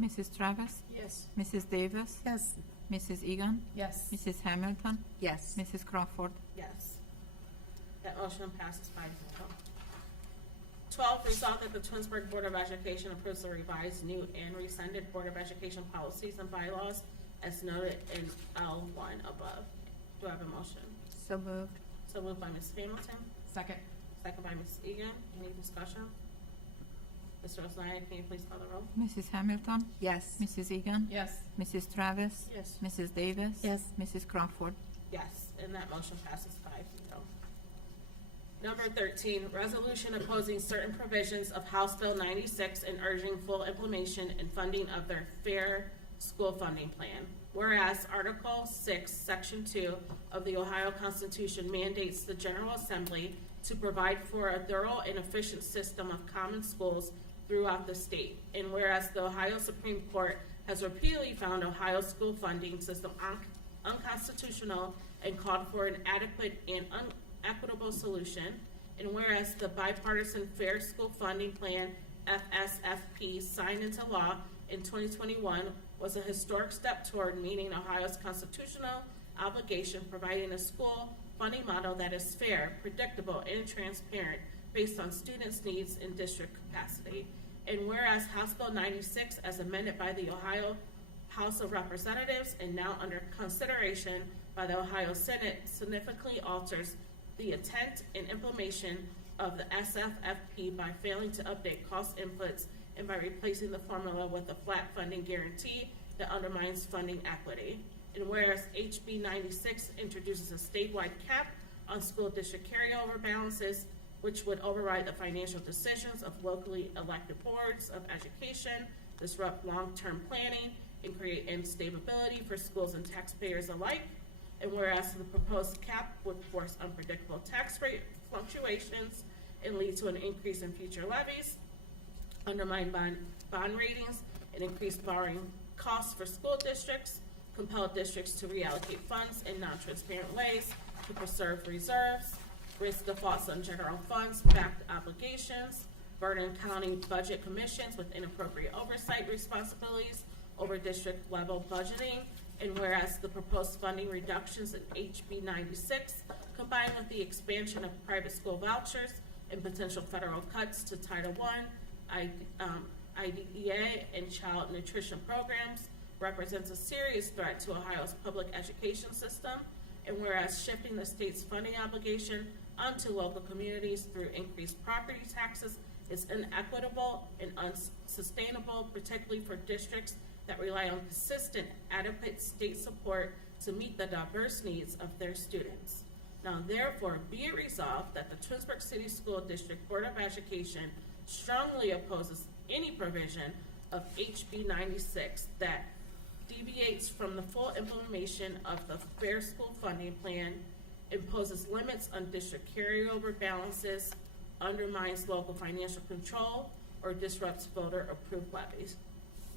Mrs. Travis, Yes. Mrs. Davis, Yes. Mrs. Egan, Yes. Mrs. Hamilton, Yes. Mrs. Crawford. Yes. That motion passes 5-0. 12, resolve that the Twinsburg Board of Education approves the revised, new, and rescinded Board of Education policies and bylaws as noted in L1 above. Do I have a motion? So moved. So moved by Ms. Hamilton, Second. second by Ms. Egan. Any discussion? Mr. Osnaya, can you please call the roll? Mrs. Hamilton, Yes. Mrs. Egan, Yes. Mrs. Travis, Yes. Mrs. Davis, Yes. Mrs. Crawford. Yes, and that motion passes 5-0. Number 13, resolution opposing certain provisions of House Bill 96 and urging full implementation and funding of their fair school funding plan. Whereas Article 6, Section 2 of the Ohio Constitution mandates the General Assembly to provide for a thorough and efficient system of common schools throughout the state. And whereas the Ohio Supreme Court has repeatedly found Ohio's school funding system unconstitutional and called for an adequate and equitable solution. And whereas the bipartisan Fair School Funding Plan, FSFP, signed into law in 2021 was a historic step toward meeting Ohio's constitutional obligation, providing a school funding model that is fair, predictable, and transparent based on students' needs and district capacity. And whereas House Bill 96, as amended by the Ohio House of Representatives and now under consideration by the Ohio Senate, significantly alters the intent and implementation of the SFFP by failing to update cost inputs and by replacing the formula with a flat funding guarantee that undermines funding equity. And whereas HB 96 introduces a statewide cap on school district carryover balances, which would override the financial decisions of locally elected boards of education, disrupt long-term planning, and create instability for schools and taxpayers alike. And whereas the proposed cap would force unpredictable tax rate fluctuations and lead to an increase in future levies, undermine bond ratings, and increase borrowing costs for school districts, compel districts to reallocate funds in non-transparent ways to preserve reserves, risk defaults on general funds, backed obligations, burden county budget commissions with inappropriate oversight responsibilities over district level budgeting, and whereas the proposed funding reductions in HB 96, combined with the expansion of private school vouchers and potential federal cuts to Title I, IDEA, and child nutrition programs, represents a serious threat to Ohio's public education system, and whereas shifting the state's funding obligation onto local communities through increased property taxes is inequitable and unsustainable, particularly for districts that rely on consistent, adequate state support to meet the diverse needs of their students. Now therefore, be it resolved that the Twinsburg City School District Board of Education strongly opposes any provision of HB 96 that deviates from the full implementation of the Fair School Funding Plan, imposes limits on district carryover balances, undermines local financial control, or disrupts voter-approved levies.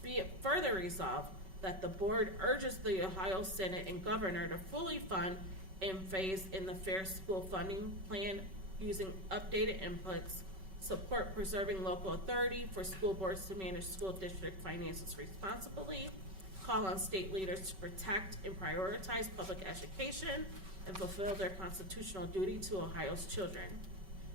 Be it further resolved that the board urges the Ohio Senate and Governor to fully fund and phase in the Fair School Funding Plan using updated inputs, support preserving local authority for school boards to manage school district finances responsibly, call on state leaders to protect and prioritize public education, and fulfill their constitutional duty to Ohio's children.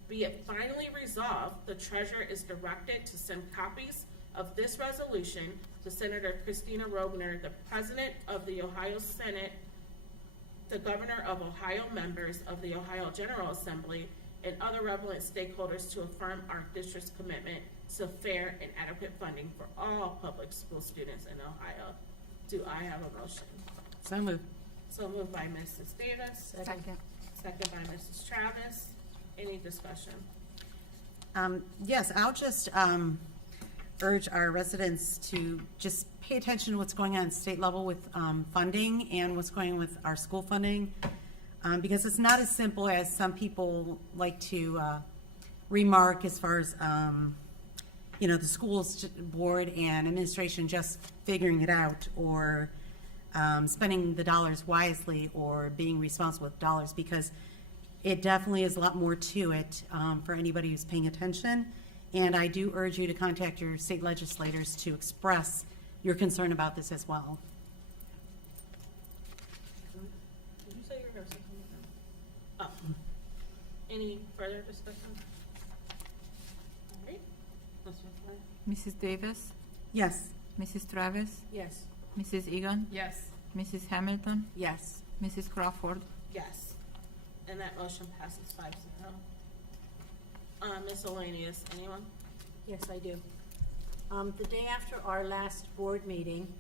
Be it finally resolved, the treasurer is directed to send copies of this resolution to Senator Christina Robner, the President of the Ohio Senate, the Governor of Ohio, members of the Ohio General Assembly, and other relevant stakeholders to affirm our district's commitment to fair and adequate funding for all public school students in Ohio. Do I have a motion? So moved. So moved by Mrs. Davis. Second. Second by Mrs. Travis. Any discussion? Yes, I'll just urge our residents to just pay attention to what's going on at state level with funding and what's going on with our school funding, because it's not as simple as some people like to remark as far as the schools board and administration just figuring it out, or spending the dollars wisely, or being responsible with dollars, because it definitely is a lot more to it for anybody who's paying attention. And I do urge you to contact your state legislators to express your concern about this as well. Did you say you were going to say something? Oh. Any further discussion? All right. Mrs. Davis, Yes. Mrs. Travis, Yes. Mrs. Egan, Yes. Mrs. Hamilton, Yes. Mrs. Crawford. Yes. And that motion passes 5-0. Miscellaneous, anyone? Yes, I do. The day after our last board meeting,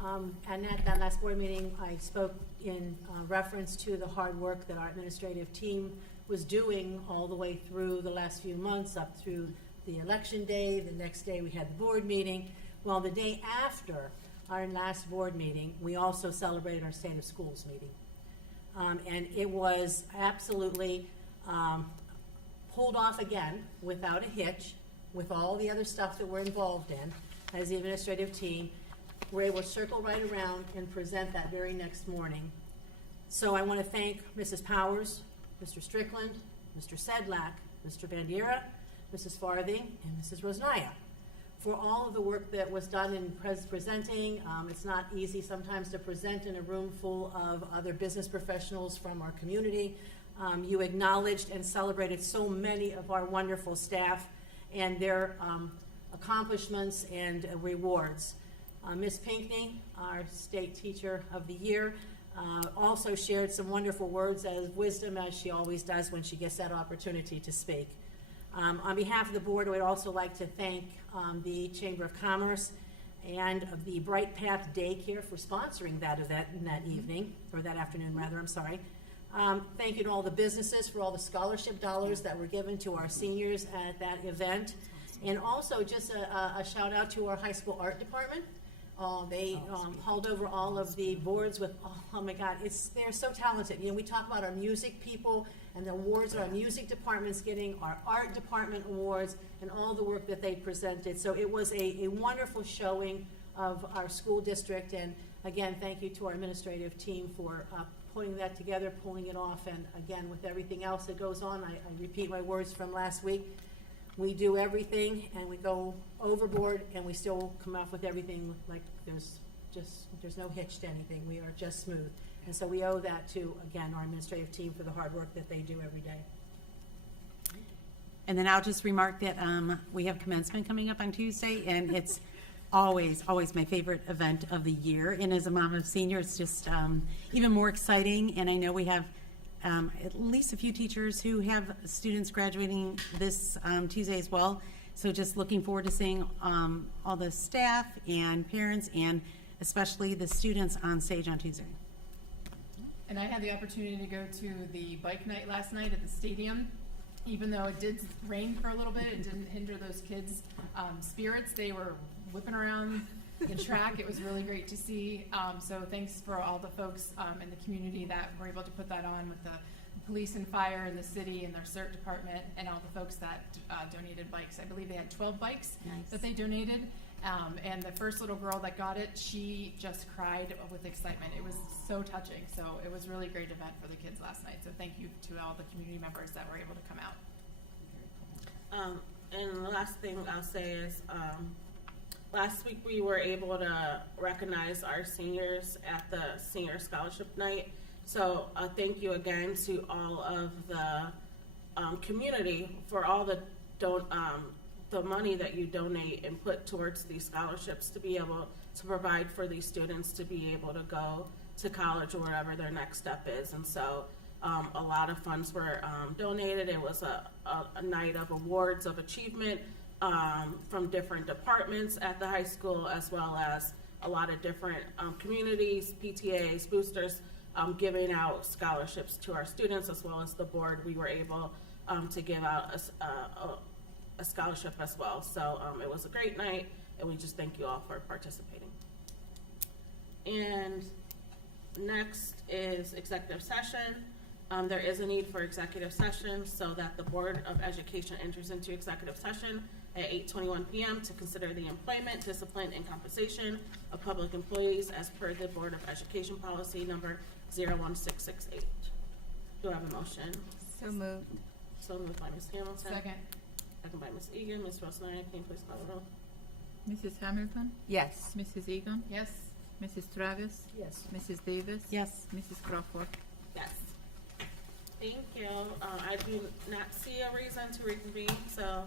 and at that last board meeting, I spoke in reference to the hard work that our administrative team was doing all the way through the last few months, up through the election day. The next day, we had the board meeting. Well, the day after our last board meeting, we also celebrated our State of Schools meeting. And it was absolutely pulled off again without a hitch, with all the other stuff that we're involved in as the administrative team. We're able to circle right around and present that very next morning. So I want to thank Mrs. Powers, Mr. Strickland, Mr. Sedlak, Mr. Bandiera, Mrs. Farthing, and Mrs. Rosnaya for all of the work that was done in presenting. It's not easy sometimes to present in a room full of other business professionals from our community. You acknowledged and celebrated so many of our wonderful staff and their accomplishments and rewards. Ms. Pinkney, our State Teacher of the Year, also shared some wonderful words of wisdom, as she always does when she gets that opportunity to speak. On behalf of the board, I would also like to thank the Chamber of Commerce and the Bright Path Daycare for sponsoring that event in that evening, or that afternoon rather, I'm sorry. Thank you to all the businesses for all the scholarship dollars that were given to our seniors at that event. And also just a shout out to our high school art department. They hauled over all of the boards with, oh my God, they're so talented. You know, we talk about our music people and the awards that our music department's getting, our art department awards, and all the work that they presented. So it was a wonderful showing of our school district. And again, thank you to our administrative team for putting that together, pulling it off, and again, with everything else that goes on, I repeat my words from last week. We do everything, and we go overboard, and we still come off with everything like there's no hitch to anything. We are just smooth. And so we owe that to, again, our administrative team for the hard work that they do every day. And then I'll just remark that we have commencement coming up on Tuesday, and it's always my favorite event of the year. And as a mom of seniors, it's just even more exciting. And I know we have at least a few teachers who have students graduating this Tuesday as well. So just looking forward to seeing all the staff and parents and especially the students on stage on Tuesday. And I had the opportunity to go to the bike night last night at the stadium. Even though it did rain for a little bit, it didn't hinder those kids' spirits. They were whipping around the track. It was really great to see. So thanks for all the folks in the community that were able to put that on, with the police and fire in the city and their CERT department, and all the folks that donated bikes. I believe they had 12 bikes that they donated. And the first little girl that got it, she just cried with excitement. It was so touching. So it was a really great event for the kids last night. So thank you to all the community members that were able to come out. And the last thing I'll say is, last week we were able to recognize our seniors at the Senior Scholarship Night. So thank you again to all of the community for all the money that you donate and put towards these scholarships to be able to provide for these students to be able to go to college or wherever their next step is. And so a lot of funds were donated. It was a night of awards of achievement from different departments at the high school, as well as a lot of different communities, PTAs, boosters, giving out scholarships to our students, as well as the board. We were able to give out a scholarship as well. So it was a great night, and we just thank you all for participating. And next is executive session. There is a need for executive session so that the Board of Education enters into executive session at 8:21 p.m. to consider the employment, discipline, and compensation of public employees as per the Board of Education policy number 01668. Do I have a motion? So moved. So moved by Ms. Hamilton. Second. Second by Ms. Egan. Ms. Rosenaya, can you please call the roll? Mrs. Hamilton? Yes. Mrs. Egan? Yes. Mrs. Travis? Yes. Mrs. Davis? Yes. Mrs. Crawford? Yes. Thank you. I do not see a reason to reconvene, so